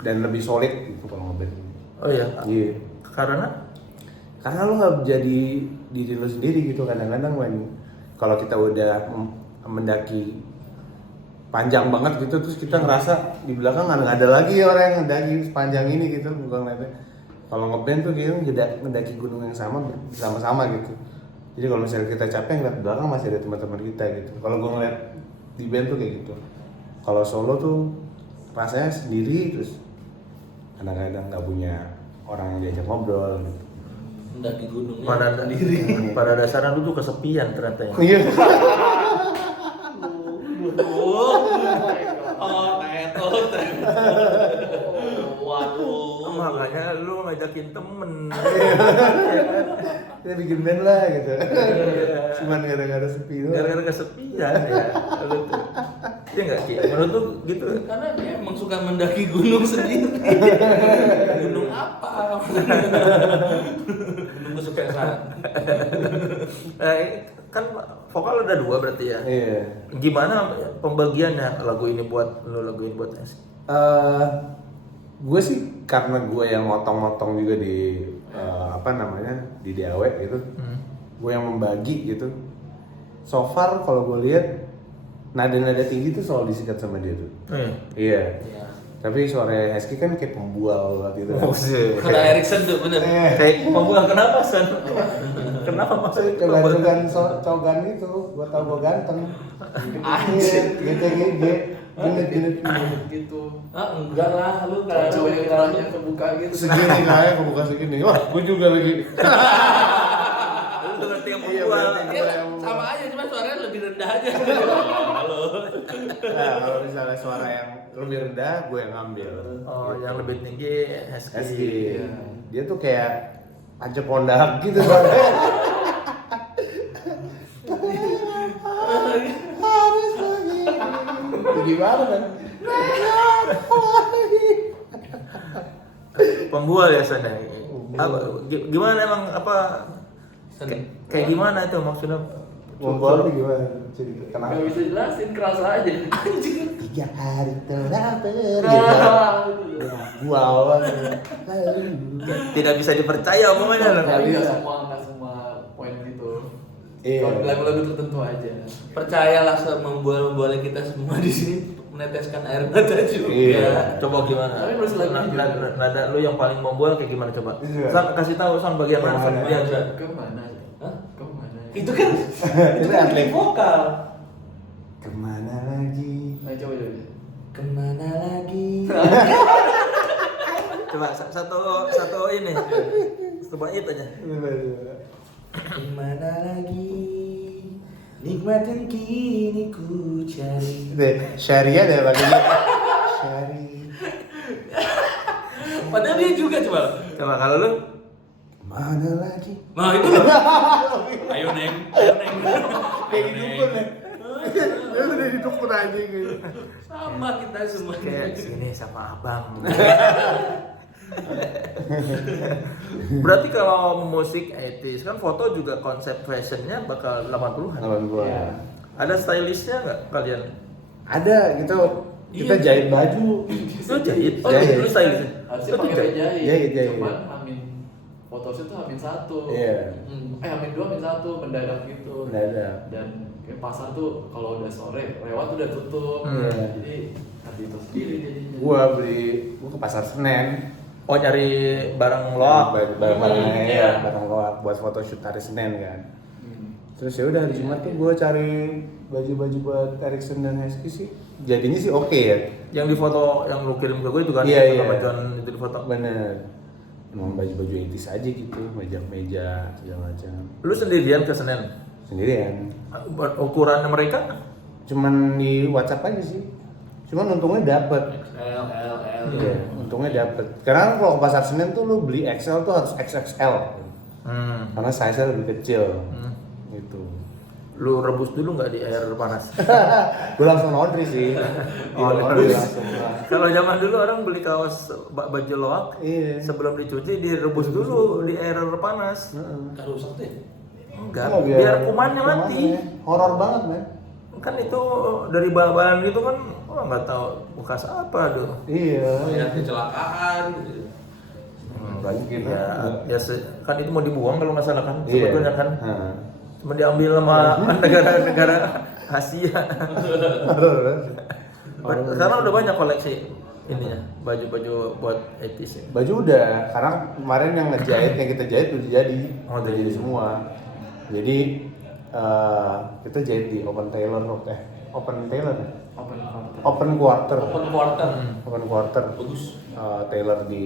Dan lebih solid gitu kalau ngeband. Oh iya. Iya. Karena lu nggak jadi diri lu sendiri gitu. Kadang-kadang kalau kita udah mendaki panjang banget gitu, terus kita ngerasa di belakang nggak ada lagi orang yang mendaki sepanjang ini gitu, bukan ngeliatnya. Kalau ngeband tuh gitu mendaki gunung yang sama bersama-sama gitu. Jadi kalau misalnya kita capek ngeliat belakang masih ada teman-teman kita gitu. Kalau gue ngeliat di band tuh kayak gitu. Kalau solo tuh rasanya sendiri, terus kadang-kadang nggak punya orang yang diajak ngobrol gitu. Mendaki gunungnya Pada sendiri. pada dasarnya lu tuh kesepian ternyata ya. Iya. Waduh. Makanya lu ngajakin temen. Kita bikin band lah gitu. Cuman gara-gara sepi doang. Gara-gara kesepian ya. Lu tuh. Iya nggak Ki? Menurut tuh gitu. Karena dia emang suka mendaki gunung sendiri. Gunung apa? Gunung kesuksesan. Kan vokal ada 2 berarti ya. Iya. Gimana pembagiannya lagu ini buat lu, lagu ini buat S? Gue sih karena gue yang motong-motong juga di di DAW gitu. Gue yang membagi gitu. So far kalau gue lihat nada-nada tinggi tuh selalu disikat sama dia tuh. Iya. Iya. Tapi suara Hesky kan kayak pembual gitu. Kalau Erikson tuh bener. Kayak pembual kenapa San? Kenapa maksudnya? Kegantungan cogan itu, gue tau gue ganteng. Anjir. Gitu. gitu. Ah enggak lah, lu kalau Cowok yang orangnya kebuka gitu. Segini kayak kebuka segini. Wah, gue juga lagi. Lu tuh ngerti yang Iya, pembual. berarti. Iya, sama aja, cuma suaranya lebih rendah aja. Halo. Nah, kalau misalnya suara yang lebih rendah, gue yang ngambil. Oh, yang lebih tinggi Hesky. Hesky. Dia tuh kayak aja pondak gitu suaranya. Harus begini. Gimana kan? Pembual ya San. Gimana emang apa? Kayak gimana itu maksudnya? Membual tuh gimana? Cerita. Kenapa? Gak bisa jelasin, keras aja. 3 hari telah Ah. wow. Tidak bisa dipercaya omongannya loh. Tapi nggak semua poin gitu. Iya. Kalau lagu-lagu tertentu aja. Percayalah membual kita semua di sini meneteskan air mata juga. Iya. Coba gimana? Tapi harus lagunya juga. Nada lu yang paling membual kayak gimana coba? Iya. San kasih tahu San bagian mana San? Yang Dia mana? bisa. Kemana? Hah? Kemana? Itu kan Itu atlet. vokal. Kemana lagi? Nah, coba. Kemana lagi? Coba satu ini. Coba itu aja. Kemana lagi? Nikmat yang kini ku cari. Syariah deh bagian. Syari. Padahal dia juga coba. Coba kalau lu Mana lagi? Nah itu. Ayo neng. Kayak dukun ya. Dia udah di dukun aja gitu. Sama kita semua. kayak sini sama abang. Berarti kalau musik 80s kan foto juga konsep fashionnya bakal 80-an. 80-an. Iya. Ada stylistnya nggak kalian? Ada gitu. Kita Iya. jahit baju. Lu jahit? Oh, Jahit. lu stylistnya? Harusnya Lu pakai jahit? jahit. Jahit. Cuman Amin photoshoot tuh Amin 1. Iya. Amin 2, Amin 1 mendadak gitu. Mendadak. Dan kayak pasar tuh kalau udah sore lewat tuh udah tutup. Iya. Jadi hati itu sendiri jadinya. Gua ke pasar Senen. Oh, nyari barang loak. Barang-barangnya Iya. barang loak buat photoshoot hari Senin kan. Hmm. Terus ya udah hari Jumat tuh gue cari baju-baju buat Erickson dan Husky sih. Jadinya sih oke ya. Yang di foto yang lu kirim ke gue itu kan Iya, yang iya. sama John itu di foto. Bener. Emang baju-baju 80s aja gitu, meja-meja segala macam. Lu sendirian ke Senen? Sendirian. Ukurannya mereka? Cuman di WhatsApp aja sih. Cuman untungnya dapet. L. Iya, untungnya dapet. Karena kalau ke pasar Senen tuh lu beli XL tuh harus XXL. Karena size-nya lebih kecil. Gitu. Lu rebus dulu nggak di air panas? Gue langsung laundry sih. Oh, Laundry rebus. langsung. Kalau zaman dulu orang beli kaos baju loak, Iya. sebelum dicuci direbus dulu di air panas. Kan rusak deh. Enggak, Oh, biar kumannya mati. Horor banget, men. Kan itu dari bahan gitu kan, nggak tahu bekas apa tuh. Iya. Banyak kecelakaan. Enggak mungkin. Ya, kan itu mau dibuang kalau nggak salah kan, Iya. sebetulnya kan. Heeh. Cuma diambil sama negara-negara Asia. Sekarang udah banyak koleksi ininya, baju-baju buat 80s ya. Baju udah, karena kemarin yang ngejahit yang kita jahit udah jadi. Oh, Udah jadi semua. Jadi kita jahit di Open Tailor ya? Open quarter. Open Quarter. Open quarter. Open Quarter. Bagus. Tailor di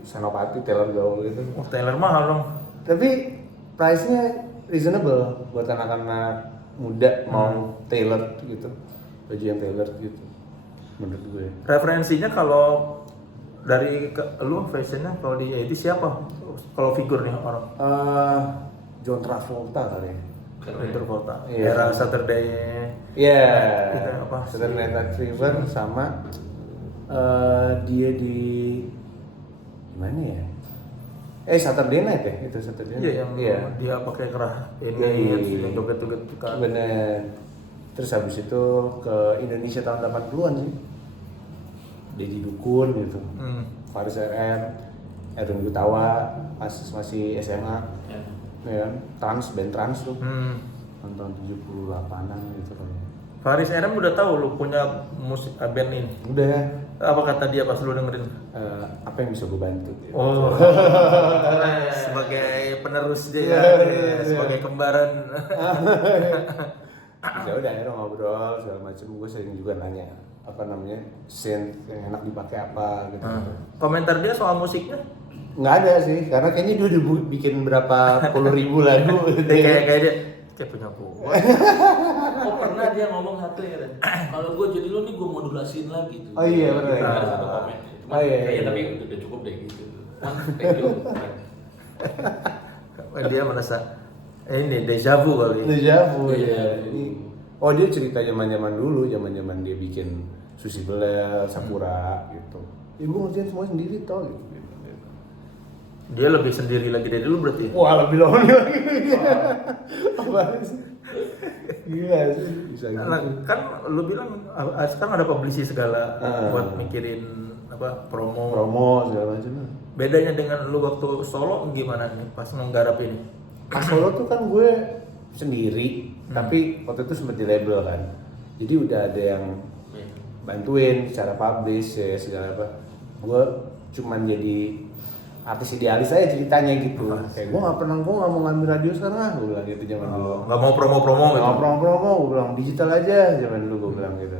Senopati, Tailor Gaul itu. Oh, Taylor mahal dong. Tapi price-nya reasonable buat anak-anak muda mau tailor gitu. Baju yang tailor gitu. Menurut gue. Referensinya kalau dari lu fashionnya kalau di 80s siapa? Kalau figur nih orang John Travolta kali ya. John Travolta. Iya. Era Saturday. Iya. Itu apa? Saturday Night Fever sama dia di mana ya? Saturday Night ya itu Saturday Night. Iya, yang Iya. dia pakai kerah ini, Iya. yang joget-joget kan. Bener. Terus habis itu ke Indonesia tahun 80-an sih. Deddy Dukun gitu. Faris RM, Erwin Gutawa pas masih SMA. Ya. Ya kan? Band Trans tuh. Hmm. Tahun 78-an gitu kan. Faris RM udah tahu lu punya musik band ini. Udah. Apa kata dia pas lu dengerin? Apa yang bisa gue bantu? Oh. Sebagai penerus dia, sebagai kembaran. Ya udah akhirnya ngobrol segala macam. Gue sering juga nanya apa namanya scene yang enak dipakai apa gitu. Komentar dia soal musiknya? Nggak ada sih, karena kayaknya dia udah bikin berapa puluh ribu lagu. kayak dia kayak punya gua. Oh pernah dia ngomong satu ya Ren. Kalau gue jadi lo nih gue modulasiin lagi tuh. Oh iya, bener. Ada satu komen. Cuma Oh iya, kayaknya iya. tapi udah cukup deh gitu. Thank you. Dia merasa ini deja vu kali. Deja vu Iya. ya. Oh dia cerita zaman-zaman dulu, zaman-zaman dia bikin Susi Belel, Sakura gitu. Ya gue ngerjain semua sendiri tau gitu. Dia lebih sendiri lagi dari dulu berarti. Wah lebih lonely lagi. Apa sih? Gila sih bisa gitu. Nah, kan lu bilang sekarang ada publicity segala Ah. buat mikirin apa promo. Promo segala macam. Bedanya dengan lu waktu solo gimana nih pas menggarap ini? Pas solo tuh kan gue sendiri, tapi waktu itu sempet di label kan. Jadi udah ada yang bantuin secara publish ya segala apa. Gue cuman jadi artis idealis aja ceritanya gitu. Kayak gue nggak mau ngambil radio sekarang gue bilang gitu zaman dulu. Nggak mau promo-promo gitu. Nggak mau promo, gue bilang digital aja zaman dulu gue bilang gitu.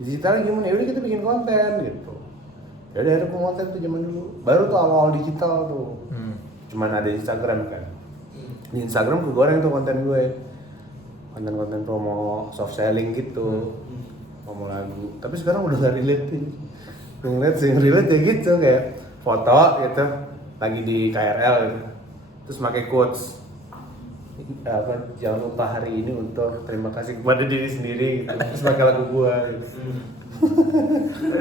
Digital gimana? Ya udah kita bikin konten gitu. Ya udah ada konten tuh zaman dulu. Baru tuh awal digital tuh. Cuman ada Instagram kan. Di Instagram gue goreng tuh konten gue. Konten-konten promo soft selling gitu. Promo lagu. Tapi sekarang udah gak relate nih. Ngeliat sih relate ya gitu kayak foto gitu lagi di KRL gitu. Terus pakai quotes jangan lupa hari ini untuk terima kasih kepada diri sendiri gitu. Terus pakai lagu gua gitu.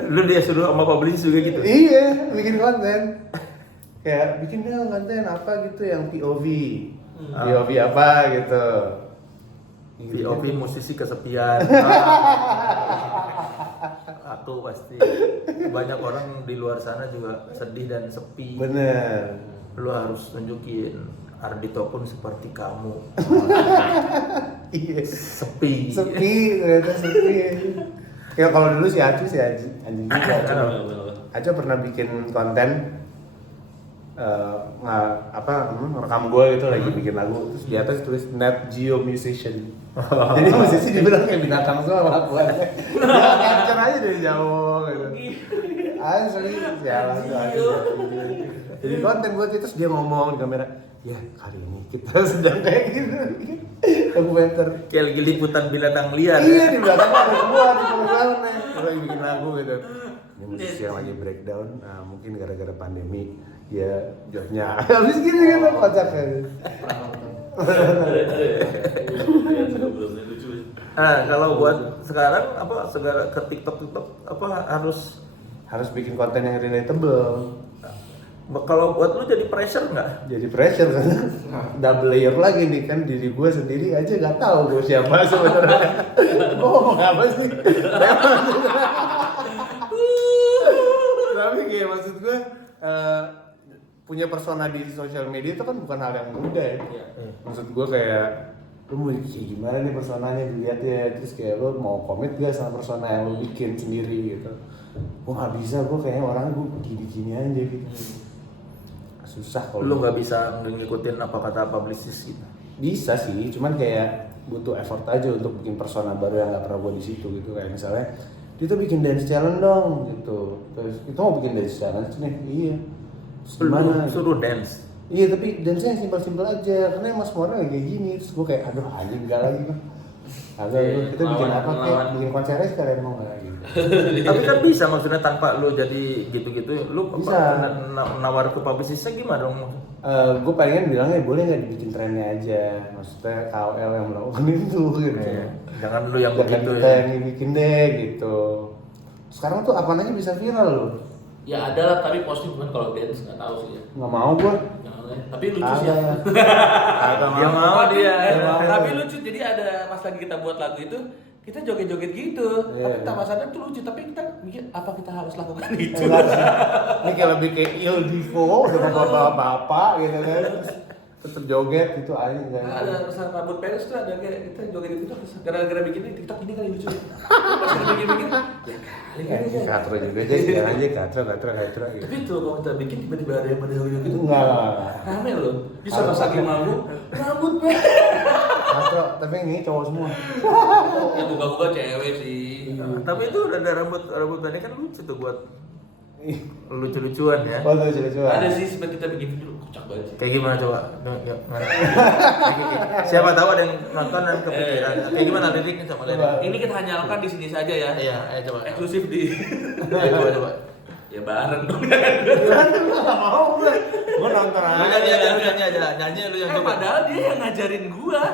Lu dia suruh sama publish juga gitu? Iya, bikin konten kayak bikin dong konten apa gitu yang POV POV apa gitu. POV musisi kesepian. Aku pasti banyak orang di luar sana juga sedih dan sepi. Bener. Lu harus tunjukin Ardito pun seperti kamu. Iya. Sepi. Ternyata sepi. Ya kalau dulu si Acu anjing juga. Acu pernah bikin konten ngerekam gue gitu lagi bikin lagu, terus di atas tulis Nat Geo Musician. Jadi musisi dibilang kayak binatang semua lakuannya. Dia capture aja dari jauh gitu. Asli, sialan tuh Acu. Jadi konten buat itu, terus dia ngomong di kamera, ya kali ini kita sedang kayak gitu. Dokumenter. Kayak lagi liputan binatang liar. Iya, di belakangnya ada semua di pengalaman. Kita lagi bikin lagu gitu. Ini musisi yang lagi breakdown, mungkin gara-gara pandemi, ya jobnya habis gini gitu, kocak kan. Kalau buat sekarang apa segala ke TikTok apa harus bikin konten yang relatable. Kalau buat lu jadi pressure nggak? Jadi pressure kan, double layer lagi nih kan, diri gue sendiri aja nggak tahu gue siapa sebenarnya. Gue ngomong apa sih? Tapi kayak maksud gue punya persona di sosial media itu kan bukan hal yang mudah ya. Maksud gue kayak lu mau kayak gimana nih personanya dilihat ya, terus kayak lu mau komit gak sama persona yang lu bikin sendiri gitu. Gue nggak bisa, gue kayaknya orangnya gue gini-gini aja gitu. Susah kalau lu nggak bisa ngikutin apa kata publicist gitu. Bisa sih, cuman kayak butuh effort aja untuk bikin persona baru yang nggak pernah gue di situ gitu. Kayak misalnya dia tuh bikin dance challenge dong gitu, terus kita mau bikin dance challenge nih, iya terus gimana suruh dance. Iya, tapi dance-nya simpel-simpel aja karena emang semua orang kayak gini. Terus gue kayak aduh anjing enggak lagi kan. Kita bikin apa kayak bikin konsernya sekalian mau enggak gitu. Tapi kan bisa maksudnya tanpa lu jadi gitu-gitu, lu bisa nawar ke publicistnya gimana dong? Gue palingan bilangnya boleh nggak dibikin trennya aja, maksudnya KOL yang melakukan itu gitu. Jangan lu yang begitu ya. Yang bikin deh gitu. Sekarang tuh apa aja bisa viral loh. Ya ada lah, tapi posting bukan kalau dance nggak tahu sih ya. Nggak mau gue. Tapi lucu sih ya. Dia mau dia. Tapi lucu, jadi ada pas lagi kita buat lagu itu kita joget-joget gitu. Tapi tapasannya tuh lucu, tapi kita mikir apa kita harus lakukan itu. Ini kayak lebih kayak Il Divo sama bapak-bapak gitu kan. Tetep joget gitu aja enggak. Ada pesan rambut pendek tuh, ada kayak kita joget gitu gara-gara bikin TikTok ini kali lucu. Pas kita bikin ya kali ini katro juga jangan aja katro gitu. Tapi itu kalau kita bikin tiba-tiba ada yang pada joget gitu. Enggak. Rame loh. Bisa pas lagi malu rambut pendek. Katro, tapi ini cowok semua. Ya buka-buka cewek sih. Tapi itu udah ada rambut pendek kan lucu tuh buat lucu-lucuan ya. Oh, lucu-lucuan. Ada sih sebenarnya kita bikin video kocak banget sih. Kayak gimana coba? Siapa tahu ada yang nonton dan kepikiran. Kayak gimana liriknya sama lirik? Ini kita hanya lakukan di sini saja ya. Iya, ayo coba. Eksklusif di. Coba. Ya bareng dong. Enggak mau gue. Gue nonton Lu nyanyi aja, nyanyi lu yang coba. Padahal dia yang ngajarin gua.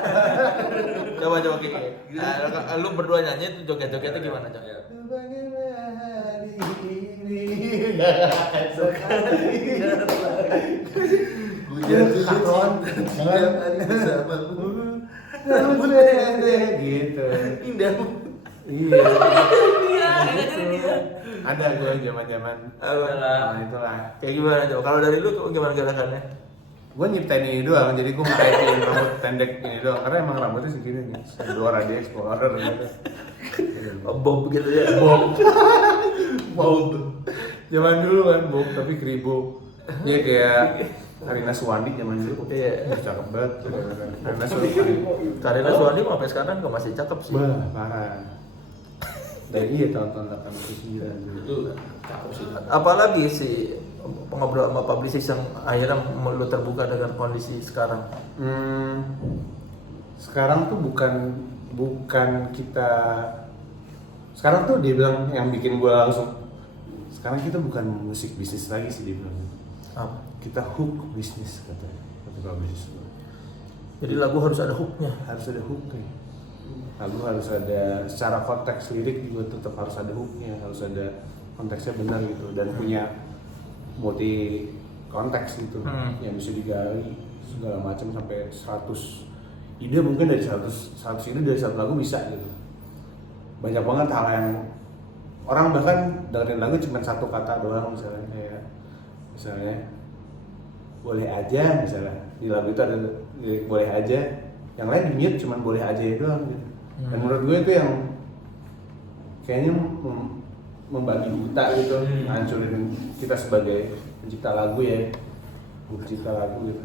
Coba Kiki. Lu berdua nyanyi itu joget-jogetnya gimana, Cok? Gitu. Indah. Iya. Ngajarin dia. Ada gue zaman-zaman. Nah, Itulah. Kayak gimana, Cok? Kalau dari lu gimana gerakannya? Gue nyiptain ini doang, jadi gue nyiptain rambut pendek ini doang karena emang rambutnya segini nih, Dora di Explorer gitu. Bob gitu ya. Bob. Zaman dulu kan Bob, tapi kribo. Iya kayak Karina Suwandi zaman dulu. Iya. Cakep banget. Karina Suwandi. Karina Suwandi sampai sekarang juga masih cakep sih. Wah, parah. Dan iya tahun-tahun 89 Itu cakep sih. Apalagi sih ngobrol sama publicist yang akhirnya lu terbuka dengan kondisi sekarang. Sekarang tuh bukan kita. Sekarang tuh dia bilang yang bikin gua langsung. Sekarang kita bukan musik bisnis lagi sih dia bilang. Kita hook bisnis katanya. Kata bisnis. Jadi lagu harus ada hooknya. Harus ada hooknya. Lagu harus ada secara konteks lirik juga tetap harus ada hooknya, harus ada konteksnya benar gitu dan punya multi konteks gitu yang bisa digali segala macam sampai 100 ide mungkin dari 100 ide dari satu lagu bisa gitu. Banyak banget hal yang orang bahkan dengerin lagu cuma satu kata doang misalnya kayak misalnya boleh aja misalnya di lagu itu ada lirik boleh aja yang lain di mute cuma boleh aja doang gitu. Dan menurut gue itu yang kayaknya membagi buta gitu, ngancurin kita sebagai pencipta lagu ya, pencipta lagu gitu.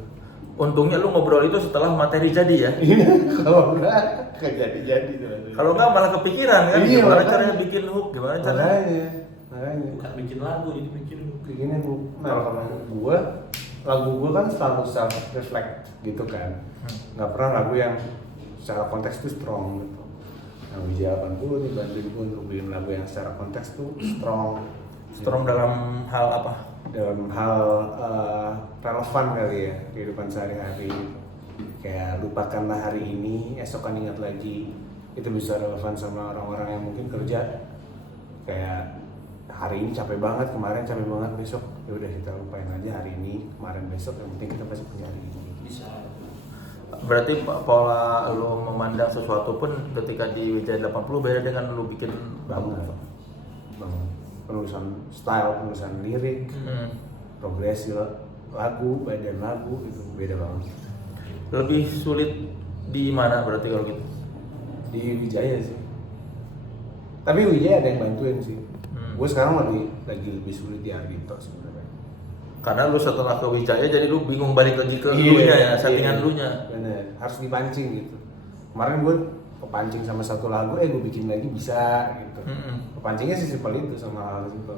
Untungnya lu ngobrol itu setelah materi jadi ya. Kalau enggak jadi tuh. Kalau enggak malah kepikiran kan, Iya, gimana makanya. caranya bikin hook, gimana caranya. Makanya. Bukan bikin lagu, jadi bikin Bikinnya kalau lagu gua kan selalu self reflect gitu kan. Nggak pernah lagu yang secara konteks itu strong gitu. Nah, Wijaya 80 nih bantuin gua untuk bikin lagu yang secara konteks tuh strong. Strong dalam hal apa? Dalam hal relevan kali ya kehidupan sehari-hari gitu. Kayak lupakanlah hari ini, esok kan ingat lagi. Itu bisa relevan sama orang-orang yang mungkin kerja kayak hari ini capek banget, kemarin capek banget, besok ya udah kita lupain aja hari ini, kemarin besok yang penting kita pasti punya hari ini. bisa. Berarti pola lu memandang sesuatu pun ketika di Wijaya 80 beda dengan lu bikin Banget. Penulisan style, penulisan lirik, progresi lagu, badan lagu itu beda banget. Lebih sulit di mana berarti kalau gitu? Di Wijaya sih. Tapi Wijaya ada yang bantuin sih. Gue sekarang lagi lebih sulit di Ardhito sebenarnya. Karena lu setelah ke Wijaya jadi lu bingung balik lagi ke lunya ya, settingan lunya. Bener, harus dipancing gitu. Kemarin gue kepancing sama satu lagu, gue bikin lagi bisa gitu. Kepancingnya sih simpel itu sama hal simpel.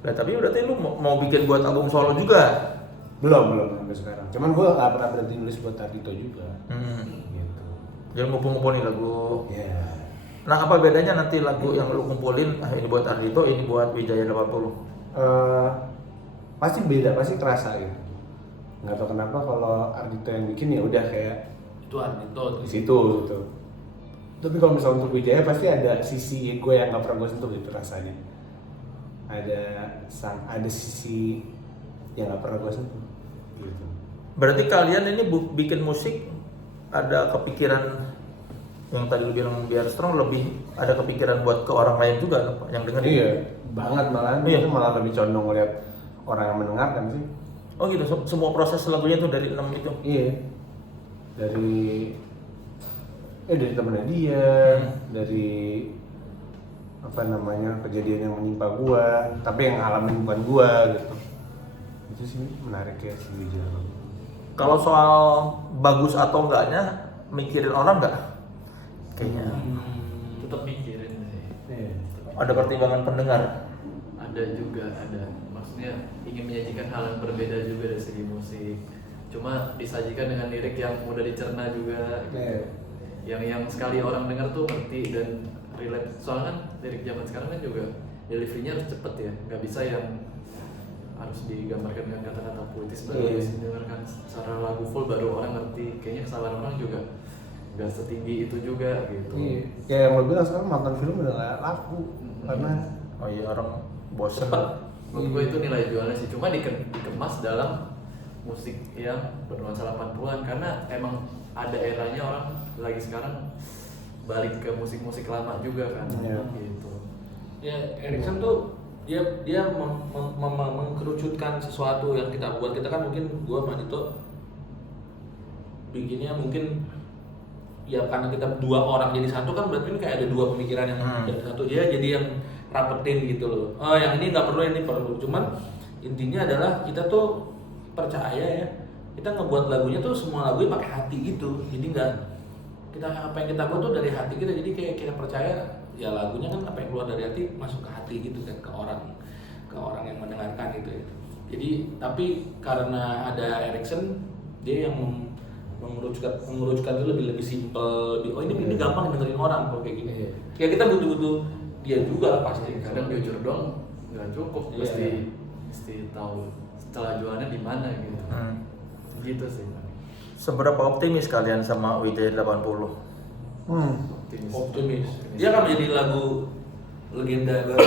Nah, tapi berarti lu mau bikin buat album solo juga? Belum sampai sekarang. Cuman gue nggak pernah berhenti nulis buat Ardhito juga. Gitu. Jangan ngumpul-ngumpulin lagu. Ya. Nah, apa bedanya nanti lagu yang lu kumpulin, ini buat Ardhito, ini buat Wijaya 80? Pasti beda, pasti kerasa gitu. Nggak tahu kenapa kalau Ardhito yang bikin ya udah kayak Itu Ardhito di situ gitu. Tapi kalau misalnya untuk Wijaya pasti ada sisi gue yang nggak pernah gue sentuh gitu rasanya. Ada sisi yang nggak pernah gue sentuh. Gitu. Berarti kalian ini bikin musik ada kepikiran yang tadi lu bilang biar strong, lebih ada kepikiran buat ke orang lain juga yang dengerin? Iya, banget malah. Iya. Itu malah lebih condong ngeliat orang yang mendengarkan sih. Oh gitu, semua proses lagunya tuh dari 6 itu? Iya. Dari temennya dia, dari apa namanya kejadian yang menimpa gua, tapi yang alamin bukan gua gitu. Itu sih menarik ya si Wijaya. Kalau soal bagus atau enggaknya mikirin orang nggak? Kayaknya Tetap mikirin sih. Iya. ada pertimbangan pendengar. Ada juga, ada. Maksudnya ingin menyajikan hal yang berbeda juga dari segi musik. Cuma disajikan dengan lirik yang mudah dicerna juga. Iya. Yang sekali orang dengar tuh ngerti dan relate. Soalnya kan lirik zaman sekarang kan juga delivery-nya harus cepet ya. Nggak bisa yang harus digambarkan dengan kata-kata puitis baru harus didengarkan secara lagu full baru orang ngerti. Kayaknya kesalahan orang juga nggak setinggi itu juga gitu. Iya. Kayak yang lo bilang sekarang nonton film udah nggak laku karena Oh iya, orang bosen. Menurut gue itu nilai jualnya sih, cuma dikemas dalam musik yang bernuansa 80-an karena emang ada eranya orang lagi sekarang balik ke musik-musik lama juga kan. Iya. Gitu. Ya, Erikson tuh dia mengkerucutkan sesuatu yang kita buat. Kita kan mungkin gua sama Dito bikinnya mungkin ya karena kita dua orang jadi satu kan berarti kan kayak ada dua pemikiran yang jadi satu. Dia jadi yang rapetin gitu loh. Oh, yang ini nggak perlu, ini perlu. Cuman intinya adalah kita tuh percaya ya, kita ngebuat lagunya tuh semua lagunya pakai hati gitu. Jadi nggak kita apa yang kita buat tuh dari hati kita. Jadi kayak kita percaya ya lagunya kan apa yang keluar dari hati masuk ke hati gitu kan, ke orang yang mendengarkan gitu ya. Jadi tapi karena ada Erikson, dia yang mengerucutkan itu lebih simpel, oh ini gampang dengerin orang kalau kayak gini. Ya kita butuh dia juga pasti. Kadang jujur dong nggak cukup, mesti tahu setelah jualannya di mana gitu. Gitu sih. Seberapa optimis kalian sama Wijaya 80? Optimis. Dia akan menjadi lagu legenda baru.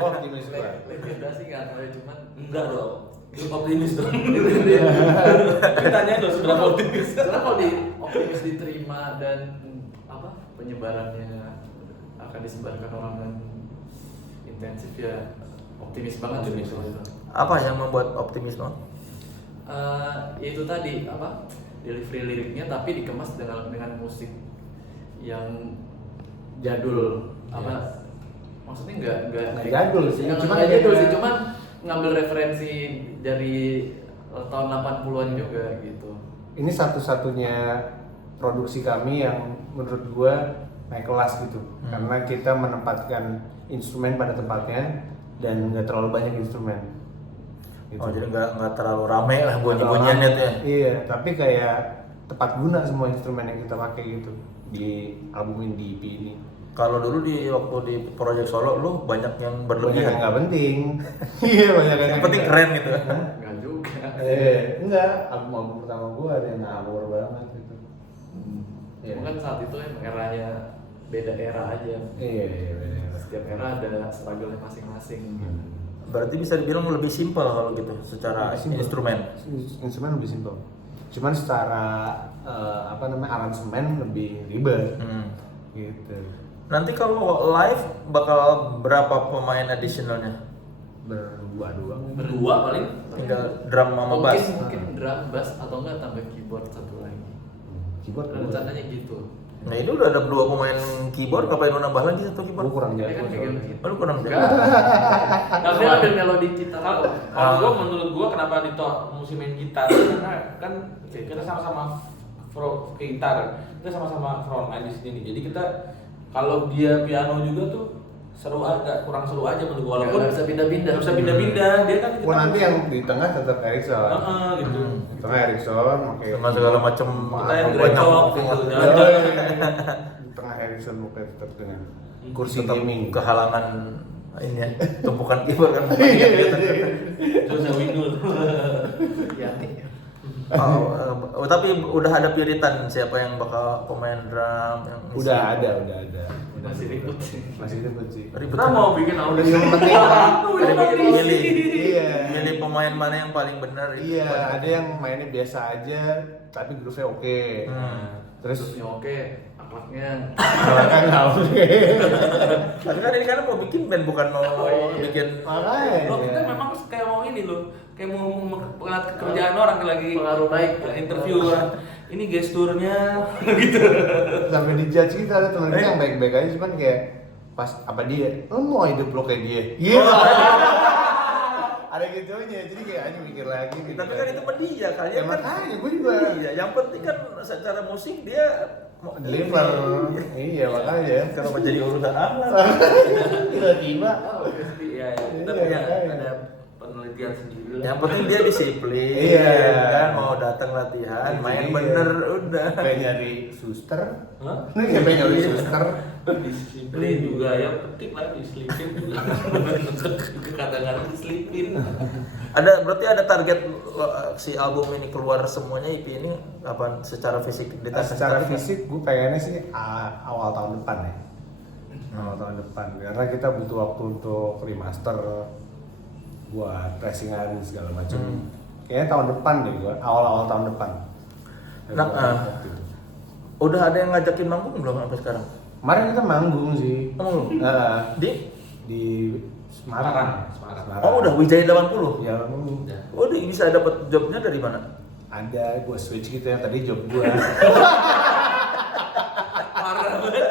Optimis gue. Legenda sih nggak tahu ya, cuman Enggak dong. Optimis dong. Tanya dong seberapa optimis. karena kalau optimis diterima dan penyebarannya akan disebarkan orang dan intensif ya optimis banget Optimis. soal itu. Apa yang membuat optimis Bang? Itu tadi delivery liriknya tapi dikemas dengan musik yang jadul maksudnya nggak jadul sih, cuman nggak jadul sih, cuman ngambil referensi dari tahun 80-an juga gitu. Ini satu-satunya produksi kami yang menurut gua naik kelas gitu, karena kita menempatkan instrumen pada tempatnya dan nggak terlalu banyak instrumen. Gitu. Oh jadi nggak terlalu rame lah Nggak terlalu bunyi-bunyiannya lama. tuh ya? Iya, tapi kayak tepat guna semua instrumen yang kita pakai gitu di album ini, di EP ini. Kalau dulu waktu di Project Solo lu banyak yang Banyak yang berlebihan. nggak penting. Iya, banyak Yang penting keren gitu. Nggak juga. Enggak, album pertama gua ada yang ngawur banget gitu. Iya. Cuma kan saat itu emang eranya beda era aja. Iya, benar. Setiap era ada struggle-nya masing-masing gitu. Berarti bisa dibilang lebih simpel kalau gitu secara Lebih simpel. instrumen. Instrumen lebih simpel. Cuman secara aransemen lebih ribet. Gitu. Nanti kalau live bakal berapa pemain additionalnya? Berdua doang. Berdua paling. Tinggal drum sama bass. Mungkin drum, bass atau enggak tambah keyboard satu lagi. Keyboard gua. Rencananya gitu. Nah itu udah ada 2 pemain keyboard, ngapain lu nambah lagi satu keyboard? Gua kurang Ini jago. kan pegang gitu. Oh, lu kurang jago. Nah, dia ambil melodi kita. Kalau gua menurut gua kenapa Dito mesti main gitar karena kan kita sama-sama gitar, kita sama-sama frontline di sini nih. Jadi kita kalau dia piano juga tuh kurang seru aja menurut gua, walaupun Nggak bisa pindah-pindah. nggak bisa pindah-pindah, dia kan Gua nanti yang di tengah tetap Erikson. gitu. Di tengah Erikson, oke. Dengan segala macam Kita yang gerecok gitu, jalan-jalan. Di tengah Erikson mungkin tetap dengan kursi tetap gaming. kehalangan ini ya, tumpukan keyboard kan. Terus yang windul. Ya. Tapi udah ada pilihan siapa yang bakal pemain drum yang ngisi? Udah ada. Masih ribut sih. Masih ribet sih. Ribet Kita kan? mau bikin Udah audisi. yang penting milih Iya. milih pemain mana yang paling benar itu. Iya, ada yang mainnya biasa aja tapi groove-nya oke. Terus Terusnya oke, akhlaknya kalau kan nggak oke. Tapi kan ini kan mau bikin band bukan mau bikin Makanya. Loh, kita memang kayak mau ini loh, kayak mau melihat kerjaan orang lagi pengaruh baik. interview kan. Ini gesturnya gitu. Sampai dijudge kita ada teman kita yang baik-baik aja cuman kayak pas apa dia, lo mau hidup lo kayak dia? Iya. Ada gitunya, jadi kayak aja mikir lagi. tapi kan itu dia kalian Ya kan makanya gue juga. iya yang penting kan secara musik dia mau Deliver. Iya makanya. kalau menjadi urusan alat Tiba-tiba. Iya, kita Iya, punya makanya. ada penelitian sendiri lah. yang penting dia disiplin Iya. kan mau datang latihan main Iya. bener udah Pengen nyari suster. Hah? Ini kayak pengen nyari suster. Disiplin juga ya penting lah, diselipin juga. Kadang-kadang diselipin. berarti ada target si album ini keluar semuanya EP ini apa secara fisik Secara fisik gue pengennya sih awal tahun depan ya. Awal tahun depan karena kita butuh waktu untuk remaster buat pressingan segala macam. Kayaknya tahun depan deh gua, awal-awal tahun depan. Nah, Waktu itu. udah ada yang ngajakin manggung belum sampai sekarang? Kemarin kita manggung sih. Manggung? Di Semarang. Oh udah Wijaya 80? Ya, Oh dia bisa dapat jobnya dari mana? ada gua switch gitu ya tadi job gua. Parah banget.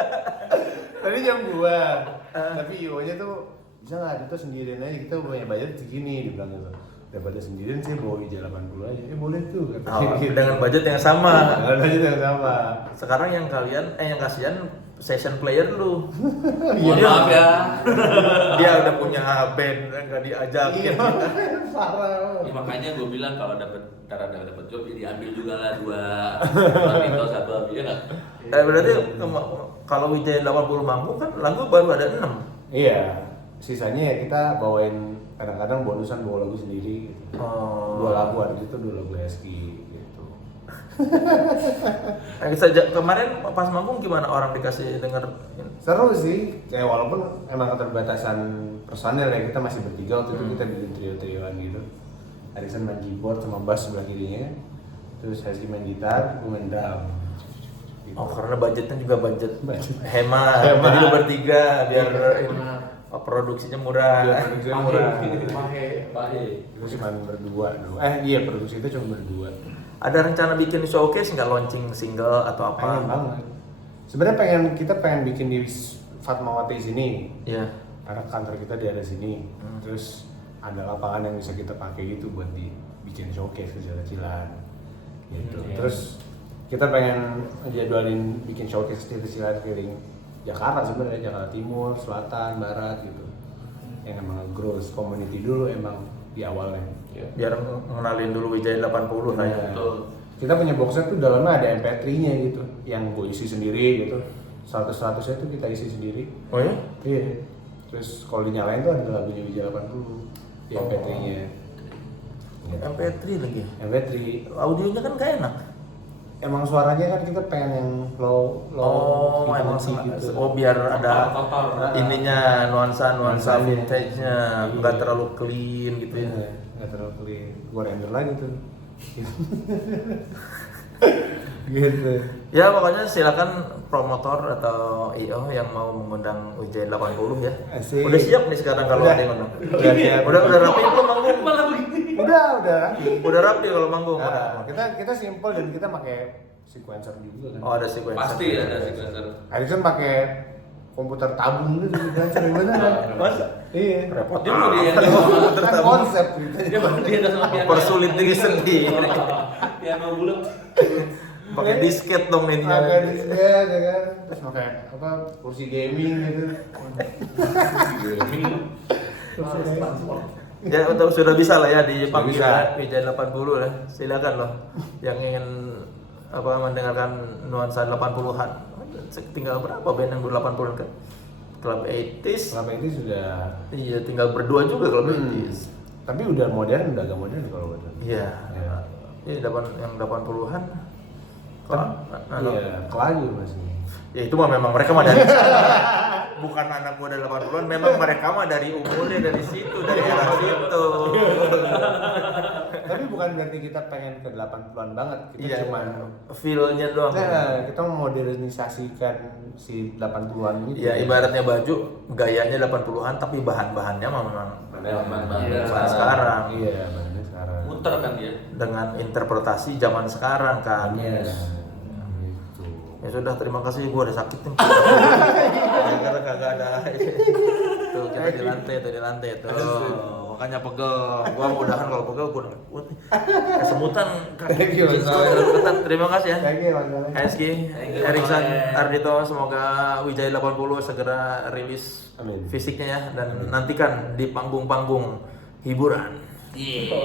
Tadi job gua. Tapi IO-nya tuh bisa nggak itu sendirian aja, kita punya budget segini, dibilang gitu. Daripada sendirian sih bawa Wijaya 80 aja, boleh tuh katanya gitu. Dengan budget yang sama. Dengan budget yang sama. Sekarang yang yang kasihan session player lu. Mohon maaf ya. Dia udah punya band nggak diajakin. Parah. Ya, makanya gue bilang kalau dapat job ya diambil juga lah 2 Mito 1 ambil ya nggak? Berarti kalau Wijaya 80 manggung kan lagu baru ada 6. Iya, sisanya ya kita bawain, kadang-kadang bonusan bawa lagu sendiri gitu. 2 lagu ada itu 2 lagu Eski gitu. Kemarin pas manggung gimana orang dikasih denger? Seru sih, ya walaupun emang keterbatasan personel ya, kita masih bertiga waktu itu, kita bikin trio-trioan gitu. Harrison main keyboard sama bass sebelah kirinya, terus Haski main gitar, gue main drum. Gitu. Oh karena budgetnya juga budget Budget. hemat, jadi lu bertiga biar produksinya murah. Iya, produksinya murah. Pahe. Terus cuma berdua. Produksi itu cuma berdua. Ada rencana bikin showcase nggak, launching single atau apa? Pengen banget. Sebenarnya kita pengen bikin di Fatmawati sini. Iya. Karena kantor kita di ada sini. Terus ada lapangan yang bisa kita pakai gitu buat bikin showcase kecil-kecilan. Gitu. Terus kita pengen jadwalin bikin showcase kecil-kecilan keliling Jakarta sebenarnya, Jakarta Timur, Selatan, Barat gitu. Yang emang nge-growth community dulu emang di awalnya. Biar ngenalin dulu Wijaya 80 lah ya. Betul. Kita punya boxnya tuh dalamnya ada MP3-nya gitu, yang gue isi sendiri gitu. 100-100-nya tuh kita isi sendiri. Oh ya? Iya. Terus kalau dinyalain tuh ada lagunya Wijaya 80 di MP3-nya. Gitu. MP3 lagi. MP3. Audionya kan gak enak. Emang suaranya kan kita pengen yang low Emang frequency gitu. biar ada Kotor. ininya nuansa Nuansanya. vintage-nya, Iya. nggak terlalu clean gitu ya. Iya, nggak terlalu clean. Gue render lagi tuh. Gitu. Ya pokoknya silakan promotor atau IO yang mau mengundang Wijaya 80 ya. Asik. Udah siap nih sekarang kalau Udah. ada yang ngundang. Udah siap. Udah rapi belum manggung? Malah begini. Udah. Udah rapi kalau manggung. Nah, kita simple dan kita pakai sequencer juga kan. Oh ada sequencer. Pasti ada sequencer. Harrison pakai komputer tabung gitu sequencer gimana kan? Masa? Iya. Repot Dia mau dia Kan konsep gitu. dia mau dia ada sama piano. Persulit diri sendiri. Piano bulat. Pakai disket dong ininya. Pakai disket ya kan. Terus pakai apa kursi gaming gitu. Ya sudah bisa lah ya dipanggil Sudah bisa. Wijaya 80 lah. Silakan loh yang ingin mendengarkan nuansa 80-an. Tinggal berapa band yang 80-an kan? Club 80s. Selama ini sudah. Iya, tinggal berdua juga Club 80s. Tapi udah modern, udah agak modern kalau buat. Iya. Ya. Ini yang 80-an. Iya, Kelayu masih. Ya itu mah memang mereka mah dari bukan anak muda 80-an, memang mereka mah dari umurnya dari situ, dari era situ. Tapi bukan berarti kita pengen ke 80-an banget, kita Iya, cuma feel-nya doang. kita memodernisasikan si 80-an itu. Ya ibaratnya baju gayanya 80-an tapi bahan-bahannya memang Bahan-bahan sekarang. Iya, bahannya sekarang. Muter kan dia. Dengan interpretasi zaman sekarang kan. Gitu. Ya sudah, terima kasih, gua udah sakit nih. Karena kagak ada. Tuh kita di lantai tuh. Makanya pegel. Gua mudahan kalau pegel gua kuat nih. Kesemutan Thank you, Mas. ketat. Terima kasih ya. Thank you, Mas. HSG, Erikson Ardito, semoga Wijaya 80 segera rilis Amin. fisiknya ya, dan nantikan di panggung-panggung hiburan. Iya.